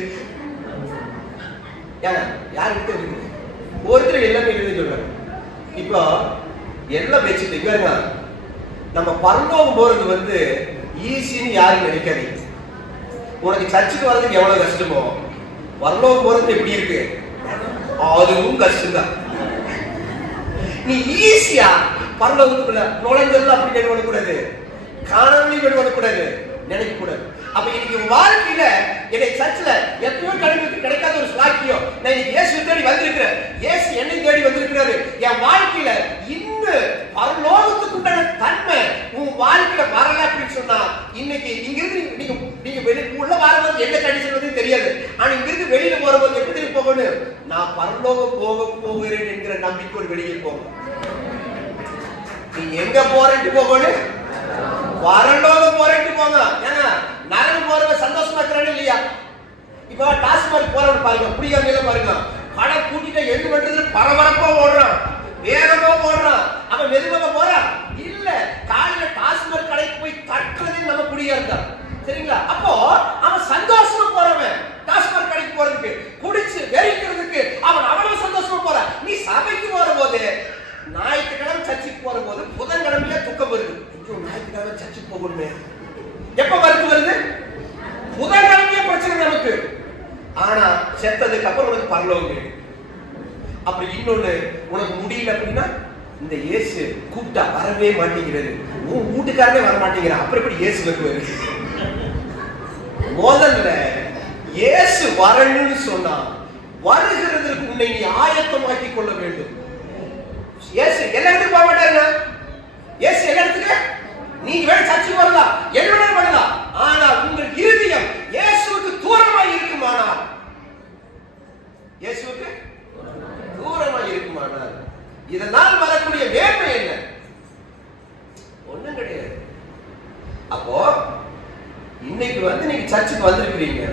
ஏங்க யாருக்கிட்ட இருக்குது? ஒருத்தர் எல்லாமே இருக்குதுன்னு சொல்றாங்க. இப்போ எல்லாம் வச்சுட்டு நம்ம பரலோகம் போறது ஈஸின்னு யாரும் நினைக்காதீங்க. உனக்கு சர்ச்சுக்கு வர்றதுக்கு எவ்வளவு கஷ்டமோ பரலோகம் போறது எப்படி இருக்கு, அதுவும் கஷ்டம்தான். நீ ஈஸியா பரலோகத்துக்குள்ள நுழைஞ்சதுல அப்படி நினைக்கூடாது, காணாமலே நினைக்கூடாது, நினைக்க கூடாது. அப்ப இன்னைக்கு வாழ்க்கையில என்னை சர்ச்சில் எப்பயோ கிடைக்காத ஒரு சாக்கியம், நான் இன்னைக்கு இயேசு தேடி வந்திருக்கிறேன், இயேசு என்னை தேடி வந்திருக்கிறாரு. என் வாழ்க்கையில இன்னும் பரலோகத்துக்குண்டான தன்மை உன் வாழ்க்கையில வரல அப்படின்னு சொன்னா, இன்னைக்கு இங்கிருந்து நீங்க உள்ள வரும்போது என்ன கண்டிஷன் தெரியாது. ஆனா இங்கிருந்து வெளியில போகும்போது எப்படி போகணும்? நான் பரலோகம் போகிறேன் என்கிற நம்பிக்கையோடு வெளியே போகணும். நீ எங்க போறேன்னு போகணும்? பரலோகம் போறேன்னு போங்க. ஏன்னா நரகம் போறவங்க சந்தோஷமா இருக்கிறானே இல்லையா? இப்ப டாஸ்மார்க் போறவங்க பாருங்க, புடிக்காம பாருங்க, கடை கூட்டிட்டு எது பண்றது பரபரப்பா ஓடுறான், வேகமா ஓடுறான். அவன் மெதுவாக போறான் இல்ல, காலையில டாஸ்மார்க் கடைக்கு போய் தட்டுறதே நம்ம குடியா இருந்தான். சரிங்களா? அப்போ அவன் சந்தோஷமா போறவன் டாஸ்மார்க் கடைக்கு போறதுக்கு, குடிச்சு வெறிக்கிறதுக்கு அவன் அவ்வளவு சந்தோஷமா போறான். நீ சபைக்கு போற போது, ஞாயிற்றுக்கிழமை சர்ச்சுக்கு போற போது புதன்கிழமையா துக்கம் வருது. ஞாயிற்றுக்கிழமை சர்ச்சுக்கு போகணுமே, எப்ப வருது? புதன்கிழமையே பிரச்சனை நமக்கு. ஆனா செத்ததுக்கு அப்புறம் உனக்கு பரலோகம். அப்படி இன்னொன்னு, உனக்கு முடியல அப்படின்னா இந்த இயேசு கூப்பிட்டா வரவே மாட்டேங்கிறது, உன் வீட்டுக்காரனே வர மாட்டேங்கிறான், அப்புறம் எப்படி இயேசு வருவாரு? முதல்ல இயேசு வரணும்னு சொன்னா வருகிறதுக்கு உன்னை நீ ஆயத்தமாக்கி கொள்ள வேண்டும். இயேசு எல்லா இடத்துக்கு போக மாட்டாருங்க. இயேசு எல்லா இடத்துக்கு நீங்க வேற சர்ச்சுக்கு வரலாம், என்ன வேணாலும் பண்ணலாம். ஆனா உங்கள் இருதயம் இயேசுவுக்கு தூரமாய் இருக்குமானால், இயேசுவுக்கு தூரமாய் இருக்குமானால் இதனால் வரக்கூடிய வேதனை என்ன? ஒண்ணும் கிடையாது. அப்போ இன்னைக்கு நீங்க சர்ச்சுக்கு வந்திருக்கிறீங்க,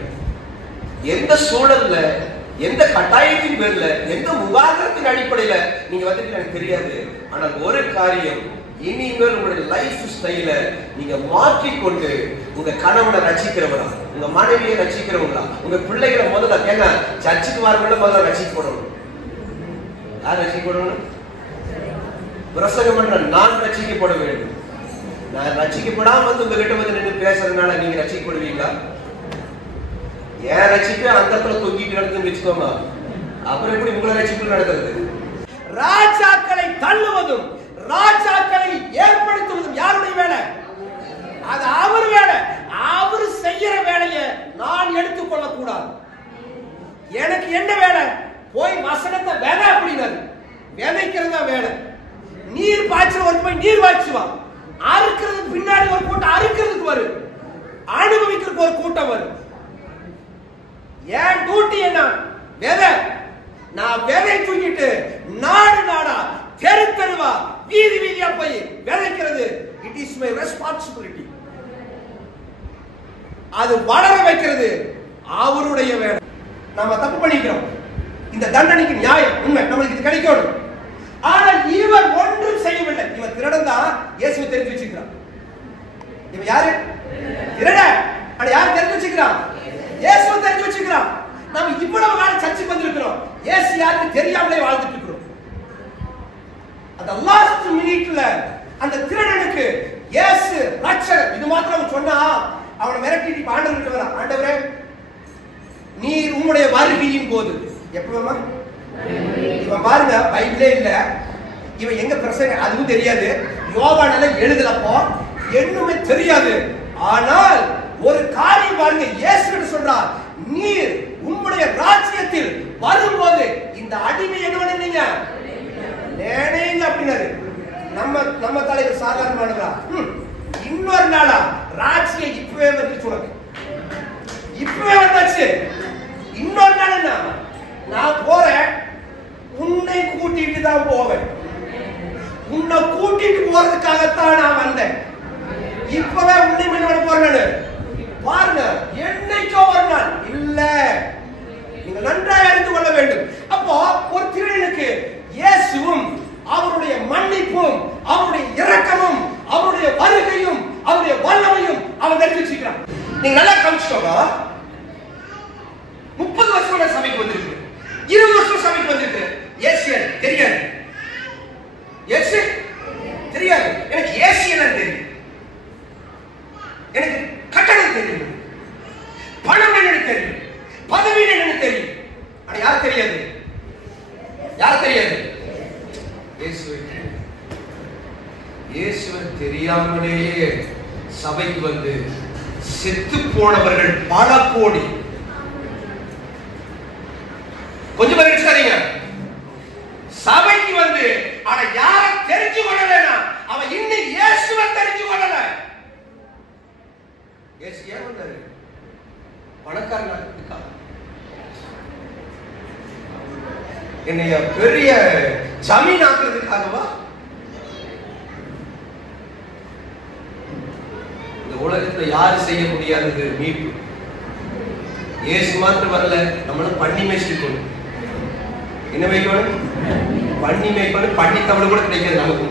எந்த சூழல்ல, எந்த கட்டாயத்தின் பேர்ல, எந்த முகாந்திரத்தின் அடிப்படையில நீங்க வந்திருக்க எனக்கு தெரியாது. ஆனால் ஒரு காரியம், இனிமேல் உங்களுடைய லைஃப் ஸ்டைல நீங்க மாற்றிக்கொண்டு உங்க கணவனை ரட்சிக்கிறவரா, உங்க மனைவியை ரட்சிக்கிறவங்களா, உங்க பிள்ளைகளை முதல்ல கேங்க சர்ச்சுக்கு வரவங்கள முதல்ல ரட்சிக்கப்படணும். யார் ரட்சிக்கப்படணும்? பிரசங்கம் பண்ற நான் ரட்சிக்கப்பட வேண்டும். நான் ரட்சிக்கப்படாம உங்ககிட்ட நின்று பேசுறதுனால நீங்க ரட்சிக்கப்படுவீங்களா? ஏன் ரட்சிப்பே அந்த இடத்துல தொங்கிட்டு நடக்குதுன்னு வச்சுக்கோங்க, அப்புறம் எப்படி உங்களை ரட்சிப்பு நடக்கிறது? ராஜாக்களை தள்ளுவதும் ராஜாக்களை ஏற்படுத்துவதும் யாருடைய வேலை? அது அவர் வேலை. அவர் செய்யற வேலையை நான் எடுத்துக்கொள்ள கூடாது. எனக்கு என்ன வேலை? போய் வசனத்தை வேலை அப்படின்னாரு, விதைக்கிறதா வேலை. நீர் பாய்ச்சுற ஒரு போய் நீர் பாய்ச்சுவான், அறுக்கிறதுக்கு பின்னாடி ஒரு கூட்டம் அறுக்கிறதுக்கு வரும், அனுபவிக்கிறதுக்கு ஒரு கூட்டம் வரும். ஏன் டியூட்டி என்ன? விதை. நான் விதை தூக்கிட்டு நாடு நாடா தெரு தெருவா வீதி வீதியா போய் விதைக்கிறது. It is my responsibility. அது வளர வைக்கிறது அவருடைய வேலை. நாம தப்பு பண்ணிக்கிறோம், இந்த தண்டனைக்கு நியாயம் உண்மை நம்மளுக்கு இது கிடைக்கணும். ஆனால் இவர் ஒன்றும் செய்யவில்லை. இவன் திருடன் தான், இயேசுவை தெரிஞ்சு வச்சுக்கிறான். இவன் யாரு? திருடன். ஆனா யார் தெரிஞ்சு வச்சுக்கிறான்? இயேசுவை தெரிஞ்சு வச்சுக்கிறான். நாம இவ்வளவு நாள் சர்ச்சுக்கு வந்திருக்கிறோம், இயேசு யாருக்கு தெரியாமலே வாழ்ந்துட்டு இருக்கிறோம். அந்த லாஸ்ட் மினிட்ல அந்த திருடனுக்கு இயேசு ரட்சகர் இது மாத்திரம் சொன்னா, அவனை மிரட்டிட்டு ஆண்டவர்கிட்ட வர, ஆண்டவரே நீர் உம்முடைய வருகையின் போது எப்பவுமா இவன் பாருங்க, பைபிளே இல்ல, இவன் எங்க பிரசங்க அதுவும் தெரியாது, யோவானால எழுதலப்போ என்னுமே தெரியாது. ஆனால் ஒரு காரியம் பாருங்க, இயேசு சொல்றார், நீர் உம்முடைய ராஜ்யத்தில் வரும்போது இந்த அடிமை என்ன பண்ணீங்க நேனேங்க அப்படின்னாரு. நம்ம தலைவர் சாதாரணமானவரா? இன்னொரு நாளா ராஜ்யம் இப்பவே வந்துச்சு, உனக்கு இப்பவே வந்தாச்சு. இன்னொரு நாள் என்ன நான் போறேன், உன்னை கூட்டிட்டு தான் போவேன். உன்னை கூட்டிட்டு போறதுக்காகத்தான் நான் வந்தேன். இப்பவே உன்னை பண்ண போறேன். பாருங்க, என்னைக்கோ ஒரு நாள் இல்ல, நீங்க நன்றாக அறிந்து கொள்ள வேண்டும். அப்போ ஒரு திருடனுக்கு இயேசுவும் அவருடைய மன்னிப்பும் அவருடைய இரக்கமும் அவருடைய வருகையும் அவருடைய வல்லமையும் அவன் தெரிவிச்சுக்கிறான். நீங்க நல்லா கவனிச்சுக்கோங்க. 30 வருஷம் சபைக்கு வந்திருக்கு, 20 வருஷம் சபைக்கு வந்திருக்கு. ஏசியன் தெரியாது, ஏசு தெரியாது. எனக்கு ஏசியன் தெரியும், எனக்கு கட்டணம் தெரியும், பணம் என்னன்னு தெரியும், பதவி என்னன்னு தெரியும். ஆனா யார் தெரியாது? யார் தெரியாது? இயேசுவை தெரியாமலேயே சபைக்கு வந்து செத்து போனவர்கள் பல கோடி. கொஞ்சம் பேர் இருக்காதீங்க. சபைக்கு வந்து ஆனா யார தெரிஞ்சு கொள்ளலனா அவன் இன்னும் இயேசுவை தெரிஞ்சு கொள்ளல. இயேசு ஏன் வந்தாரு? பணக்காரனா இருக்கா? என்னைய பெரிய ஜமீன் ஆக்குறதுக்காகவா? இந்த உலகத்துல யாரு செய்ய முடியாதது மீட்பு. இயேசு மாத்திரம் வரல, நம்மளும் பண்ணி மேய்ச்சிக்கணும். என்ன மேய்க்கணும்? பண்ணி மேய்க்கணும். பண்ணி தமிழ் கூட கிடைக்காது நமக்கு.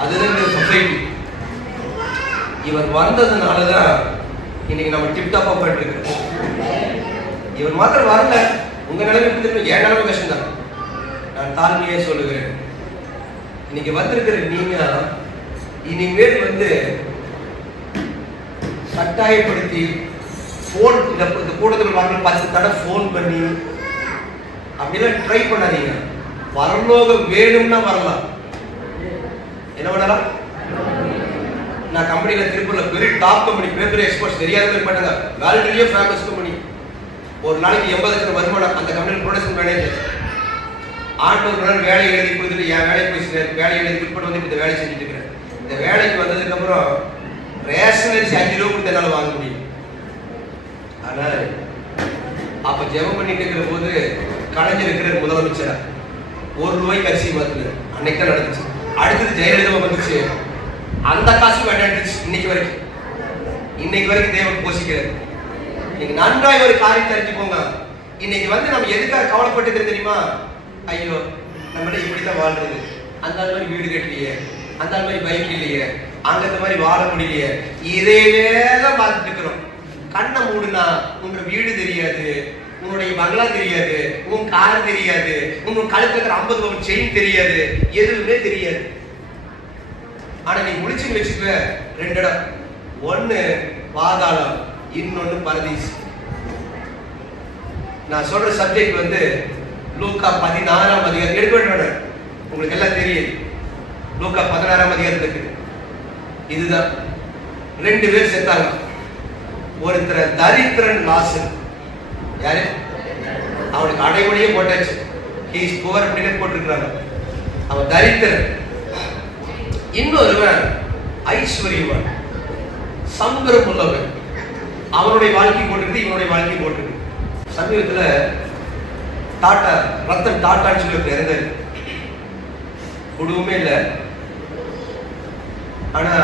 அதுதான் இந்த சொசைட்டி. இவர் வந்ததுனாலதான் இன்னைக்கு நம்ம டிப்டாப்பா போயிட்டு இருக்கோம். இவர் மாத்திரம் வரல, உங்க நிலைமை எப்படி தெரியும்? என் நிலைமை கஷ்டம் தான். நான் தாழ்மையே சொல்லுகிறேன். இன்னைக்கு வந்திருக்கிற நீங்க இனிமேல் வந்து கட்டாயப்படுத்தி போன் இந்த கூட்டத்தில் வாங்க 10 தடவை போன் பண்ணி அப்படிலாம் ட்ரை பண்ணாதீங்க. பரலோகம் வேணும்னா வரலாம். என்ன பண்ணலாம்? நான் கம்பெனியில திருப்பூர்ல பெரிய டாப் கம்பெனி, பெரிய எக்ஸ்போர்ட்ஸ் தெரியாத பண்ணுங்க, வேர்ல்டுலயே ஃபேமஸ் கம்பெனி. ஒரு நாளைக்கு 80 லட்சம் வருமானம். அந்த கம்பெனியில் ப்ரொடக்ஷன் மேனேஜர். ஆட்டோக்கு வேலை எழுதி கொடுத்துட்டு என் வேலைக்கு போய் வேலை எழுதி கொடுத்து வந்து இந்த வேலை செஞ்சுட்டு இருக்கிறேன். இந்த வேலைக்கு வந்ததுக்கு அப்புறம் ரேஷன் அரிசி 5 ரூபா கொடுத்து என்னால வாங்க முடியும். ஆனா அப்ப ஜெபம் பண்ணிட்டு இருக்கிற போது கலைஞர் இருக்கிற முதலமைச்சரா 1 ரூபாய்க்கு அரிசி மாத்துது. அன்னைக்கு தான் நடந்துச்சு. அடுத்தது ஜெயலலிதா வந்துச்சு. அந்த காசு வேண்டாச்சு. இன்னைக்கு வரைக்கும் தேவன் போஷிக்கிறார். நீங்க நன்றாக ஒரு காரியத்தை தெரிஞ்சுக்கோங்க. இன்னைக்கு வந்து நம்ம எதுக்காக கவலைப்பட்டுக்கிறது தெரியுமா? ஐயோ நம்ம இப்படித்தான் வாழ்றது, அந்த மாதிரி வீடு கட்டலையே, அந்த மாதிரி பைக் இல்லையே, அங்க மாதிரி வாழ முடியலையே, இதேதான் பார்த்துட்டு இருக்கிறோம். கண்ணை மூடுனா உங்க வீடு தெரியாது, உன்னுடைய பங்களா தெரியாது, உன் கார் தெரியாது, உங்க கழுத்துல இருக்கிற 50 பவுன் செயின் தெரியாது, எதுவுமே தெரியாது. ஆனா நீ முடிச்சு வச்சுக்க 2 இடம். ஒண்ணு பாதாளம், இன்னொன்னு பரதீஸ். நான் சொல்ற சப்ஜெக்ட் வந்து லூக்கா 16ஆம் அதிகாரம். எடுக்க வேண்டாம், உங்களுக்கு எல்லாம் தெரியும். லூக்கா 16ஆம் அதிகாரத்துக்கு இதுதான். 2 பேர் செத்தாங்க. ஒருத்தர் தரித்திரன் லாசர். யாரு? அவனுக்கு அடைமொழியே போட்டாச்சு. ஹி இஸ் புவர் அப்படின்னு போட்டிருக்கிறாங்க. அவன் தரித்திரன். இன்னொருவன் ஐஸ்வர்யவன், சம்பரம் உள்ளவன். அவனுடைய வாழ்க்கை போட்டிருக்கு, இவனுடைய வாழ்க்கை போட்டிருக்கு. சமீபத்துல டாட்டா, ரத்தன் டாட்டான்னு சொல்லி இறந்தாரு. குடும்பமே இல்லை. ஆனா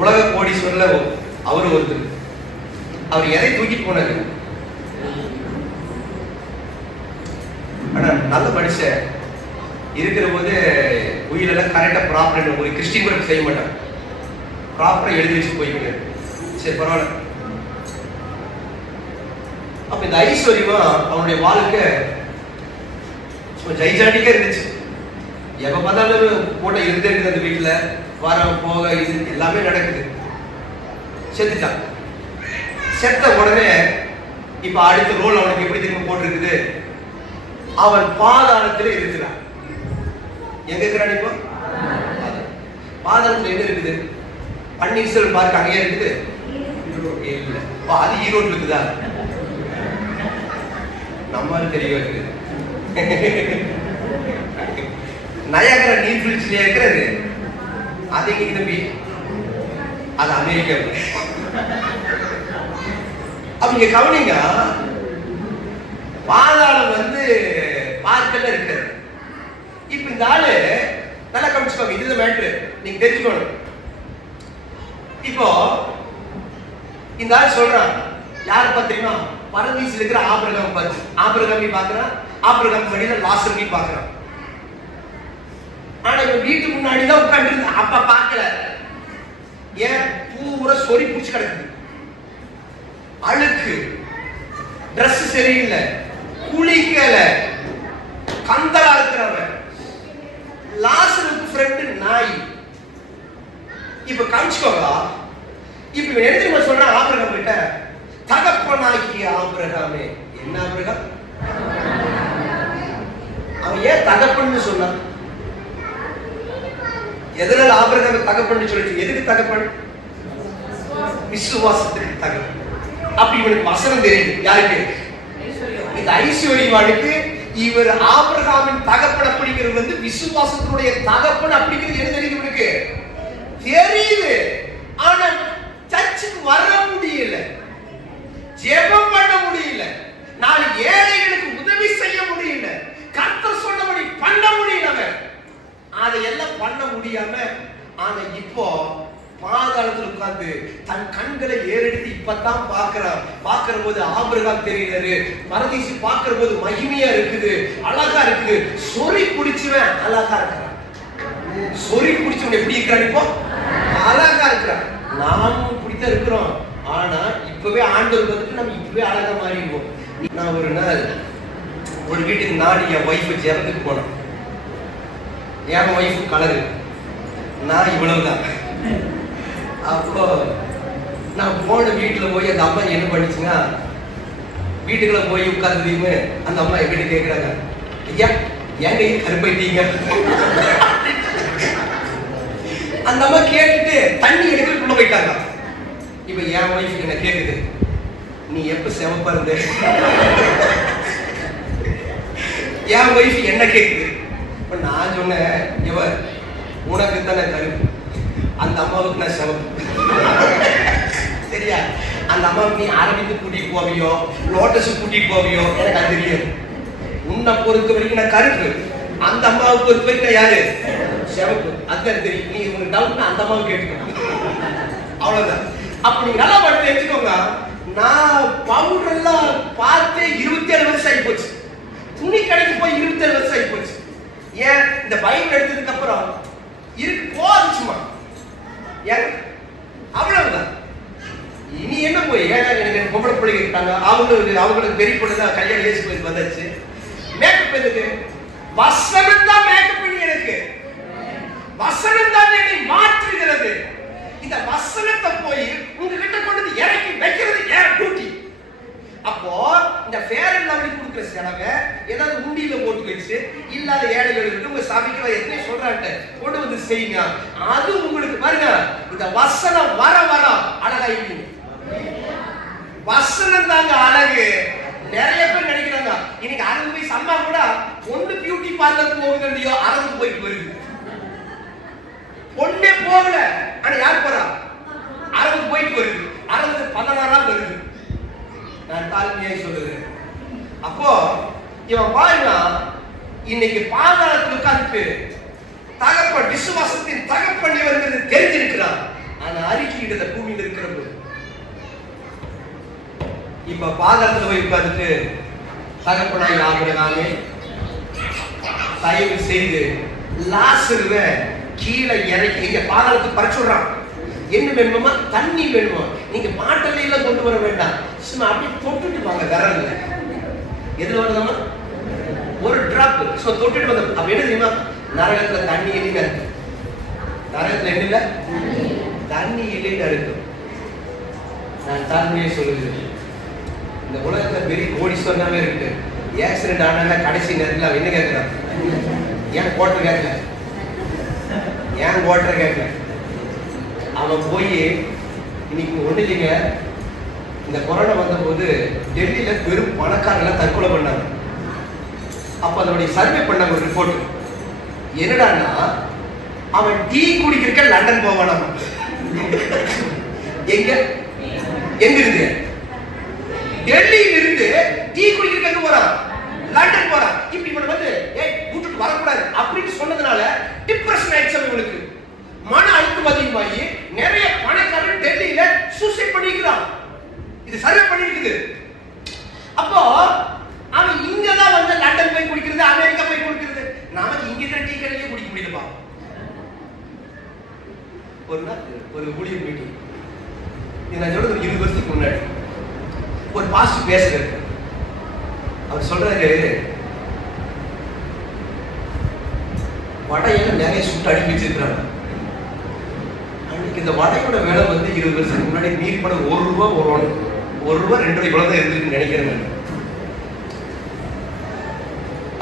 உலக கோடீஸ்வரர்ல அவரு ஒருத்தர். அவர் எதை தூக்கிட்டு போனாரு? ஆனா நல்ல மனுஷன் இருக்கிற போது உயிரெல்லாம் கரெக்டா ப்ராப்பர். ஒரு கிறிஸ்டின் கூட செய்ய மாட்டான். ப்ராப்பரா எழுதி வச்சு போய்க்கிறாரு. சரி பரவாயில்ல. அப்ப இந்த ஐஸ்வர்யமா அவனுடைய வாழ்க்கை ஜெய்ஜாண்டிக்கா இருந்துச்சு. எப்ப பார்த்தாலும் கூட்டம் இருந்தே இருக்குது அந்த வீட்டுல. வர போக இது எல்லாமே நடக்குது. செத்துட்டான். செத்த உடனே இப்ப அடுத்த ரோல் அவனுக்கு எப்படி திரும்ப போட்டிருக்குது? அவன் பாதாளத்துல இருக்கிறான். எங்க இருக்கிறான் இப்போ? பாதாளத்துல எங்க இருக்குது? பன்னீர்செல்வம் பார்க்க அங்கேயே இருக்குது இல்ல. அது ஈரோடு இருக்குதா? நம்ம தெரிய இருக்குது. நயாகரா நீர்வீழ்ச்சியில இருக்கிறது அது எங்க தம்பி? அது அமெரிக்கா. அவங்க கவனிங்க, பாதாளம் வந்து பார்க்கல இருக்கிறது. இப்ப இந்த ஆளு நல்லா கவனிச்சுக்கோங்க, இதுதான் மேட்ரு, நீங்க தெரிஞ்சுக்கணும். இப்போ இந்த ஆள் சொல்றான், யாரு பாத்தீங்கன்னா பரதீசில் இருக்கிற ஆபிரகாம் பார்த்து, ஆபிரகாமி பாக்குறான், ஆபிரகாம் வழியில லாசருமே பாக்குறான். ஆனா இவன் வீட்டுக்கு முன்னாடிதான் உட்கார்ந்து இருந்தா, அப்ப பாக்கல. ஏன்? பூரா சொறி பிடிச்சு கிடக்குது, அழுக்கு, டிரெஸ் சரியில்லை, குளிக்கல, கந்தலா இருக்கிறவன். லாசருக்கு ஃப்ரெண்டு நாய். இப்ப கவனிச்சுக்கோங்க, இப்ப இவன் என்ன தெரியுமா சொல்றான் ஆபிரகாம் கிட்ட? தகப்பனாகிய ஆபிரகாமே. என்ன ஆபிரகாம்? அவன் ஏன் தகப்பன்னு சொன்னான்? எதனால ஆபிரகாம் தகப்பன்னு சொல்லிட்டு? எதுக்கு தகப்பன்? விசுவாசத்துக்கு தகப்பன். அப்படி இவனுக்கு வசனம் தெரியும். யாருக்கு? இந்த ஐஸ்வர்யவானுக்கு இவர் ஆபிரகாமின் தகப்பன் அப்படிங்கிறது வந்து விசுவாசத்தினுடைய தகப்பன் அப்படிங்கிறது என்ன தெரியுது இவனுக்கு? தெரியுது. ஆனா சர்ச்சுக்கு வர முடியல, ஜெபம் பண்ண முடியல, நாலு ஏழைகளுக்கு உதவி செய்ய முடியல, கர்த்தர் சொன்னபடி பண்ண முடியல. அதையெல்லாம் பண்ண முடியாம ஆனா இப்போ பாதாளத்தில் உட்கார்ந்து தன் கண்களை ஏறெடுத்து இப்பதான் பார்க்கிறான். பார்க்கிற போது ஆபிரகாம் தெரியுறாரு, பரதீசி பார்க்கிற போது மகிமையா இருக்குது, அழகா இருக்குது. சொறி குடிச்சுவன் அழகா இருக்கிறான். சொறி குடிச்சவன் எப்படி இருக்கிறான்? இப்போ அழகா இருக்கிறான். நாமும் இப்படித்தான் இருக்கிறோம். ஆனா இப்பவே ஆண்டவர் வந்துட்டு நம்ம இப்பவே அழகா மாறிடுவோம். நான் ஒரு நாள் ஒரு வீட்டுக்கு நாடி என் ஒய்ஃபை ஜெபத்துக்கு போனேன். என் ஒய்ஃபு கலரு, நான் இவ்வளவுதான். அப்போ நான் போன வீட்டுல போய் அந்த அம்மா என்ன பண்ணிச்சுங்க, வீட்டுக்குள்ள போய் உட்கார்ந்துமே அந்த அம்மா எப்படி கேட்கிறாங்க, ஐயா எங்க கருப்பைட்டீங்க? அந்த அம்மா கேட்டுட்டு தண்ணி எடுக்கிறதுக்குள்ள போயிட்டாங்க. இப்ப என் ஒய்ஃப் என்ன கேக்குது, நீ எப்ப செவப்பா இருந்த? என் ஒய்ஃப் என்ன கேக்குது. இப்ப நான் சொன்னேன், இவ உனக்கு தான் நான் கருப்பு, அந்த அம்மாவுக்கு நான் செவப்பு. சரியா? அந்த அம்மாவுக்கு நீ அரவிந்து கூட்டிட்டு போவியோ, லோட்டஸ் கூட்டிட்டு போவியோ எனக்கு அது தெரியாது. உன்னை பொறுத்த வரைக்கும் நான் கருப்பு, அந்த அம்மாவுக்கு பொறுத்த வரைக்கும் நான் யாரு? செவப்பு. அதுதான் தெரியும். நீ உனக்கு டவுட்னா அந்த அம்மாவுக்கு கேட்டுக்கணும், அவ்வளவுதான். அப்ப நீங்க நல்லா மட்டும் தெரிஞ்சுக்கோங்க. நான் பவுடர் எல்லாம் பார்த்து 27 வருஷம் ஆகி போச்சு. துணி கடைக்கு போய் 27 வருஷம் ஆகி போச்சு. ஏன்? இந்த பைபிள் எடுத்ததுக்கு அப்புறம் இருக்கு போச்சுமா, அவ்வளவுதான். இனி என்ன போய் எனக்கு பொம்பளை பிள்ளைங்க இருக்காங்க, அவங்களுக்கு பெரிய பொண்ணு கல்யாணம் ஏசி போய் வந்தாச்சு. மேக்கப் எதுக்கு? வசனம் தான் மேக்கப் பண்ணி எனக்கு. வசனம் தான் என்னை மாற்றுகிறது. இந்த வசனத்தை போய் உங்ககிட்ட கொண்டு இறக்கி வைக்கிறது ஏன் டியூட்டி. அப்போ இந்த ஃபேர் அண்ட் லவ்லி கொடுக்குற செலவை ஏதாவது உண்டியில போட்டு வச்சு இல்லாத ஏழைகளுக்கு உங்க சபைக்கு எத்தனை சொல்றாங்க கொண்டு வந்து செய்யுங்க. அது உங்களுக்கு பாருங்க, இந்த வசனம் வர வர அழகாயிருக்கீங்க. வசனம் தாங்க அழகு. நிறைய பேர் நினைக்கிறாங்க இன்னைக்கு 60 வயசு அம்மா கூட பொண்ணு பியூட்டி பார்லருக்கு போகுது இல்லையோ 60 போயிட்டு வருது. பொண்ணே போகல, ஆனா யார் போறா? 60 போயிட்டு வருது, 60 16 வருது. நான் தாழ்மையாய் சொல்லுகிறேன். அப்போ இவன் பாருங்க, இன்னைக்கு பாதாளத்தில் உட்கார்ந்து தகப்பன் விசுவாசத்தின் தகப்பன் இவருக்கு தெரிஞ்சிருக்கிறான். ஆனா அறிக்கையிட பூமியில் இருக்கிற போது இப்ப பாதாளத்தில் போய் உட்கார்ந்துட்டு தகப்பனாய் ஆபிரகாமே தயவு செய்து லாசருவை கீழே இறக்கி இங்க பாதாளத்துக்கு பற சொல்றான். என்ன வேணுமா? தண்ணி வேணுமா? நீங்க பாட்டில எல்லாம் கொண்டு வர வேண்டாம், சும்மா அப்படியே தொட்டுட்டு வாங்க. விரல்ல எதுல வருதமா? ஒரு டிராப் சும்மா தொட்டுட்டு வந்த. அப்ப என்ன தெரியுமா? நரகத்துல தண்ணி இல்லைன்னு இருக்கு. நரகத்துல என்ன இல்ல? தண்ணி இல்லைன்னு இருக்கு. நான் தாழ்மையே சொல்லுகிறேன், இந்த உலகத்துல பெரிய கோடீஸ்வரனாவே இருக்கு. ஆக்சிடென்ட் ஆனா கடைசி நேரத்தில் அவன் என்ன கேட்கிறான்? ஏன் கோட்டர் கேட்கல? ஏன் கோட்டர் கேட்கல? அவன் போய் இன்னைக்கு ஒண்ணு இல்லைங்க, இந்த கொரோனா வந்த போது டெல்லியில பெரும் பணக்காரர்கள் தற்கொலை பண்ணாங்க. அப்ப அதனுடைய சர்வே பண்ணாங்க ஒரு ரிப்போர்ட். என்னடான்னா அவன் டீ குடிக்கிறக்க லண்டன் போவானாம். எங்க எங்க இருந்து? டெல்லியில இருந்து டீ குடிக்கிறதுக்கு போறான், லண்டன் போறான். இப்படி இவன் வந்து ஏய் கூட்டிட்டு வரக்கூடாது அப்படின்னு சொன்னதுனால டிப்ரெஷன் ஆயிடுச்சு இவனுக்கு. மன அழுத்தம் அதிகமாகி நிறைய பணக்காரன் டெல்லியில சூசைட் பண்ணிக்கிறான். இது சர்வே பண்ணிருக்குது. அப்போ அவன் இங்கதான் வந்து லண்டன் போய் குடிக்கிறது, அமெரிக்கா போய் குடிக்கிறது. நமக்கு இங்க இருக்கிற டீ கடையிலே குடிக்க முடியுதுப்பா. ஒரு நாள் ஒரு ஊழியர் மீட்டிங், நான் சொல்றது ஒரு 20 வருஷத்துக்கு முன்னாடி ஒரு பாஸ்டர் பேசுறாரு. அவர் சொல்றாரு, வடையெல்லாம் நிறைய சுட்டு அடிக்க வச்சிருக்கிறாங்க. அன்னைக்கு இந்த வடையோட வேலை வந்து 20 வருஷத்துக்கு முன்னாடி மீறி படம் ₹1 1 ரூபா 2 ரூபாய் இவ்வளவுதான் இருந்துருக்குன்னு நினைக்கிறேன்.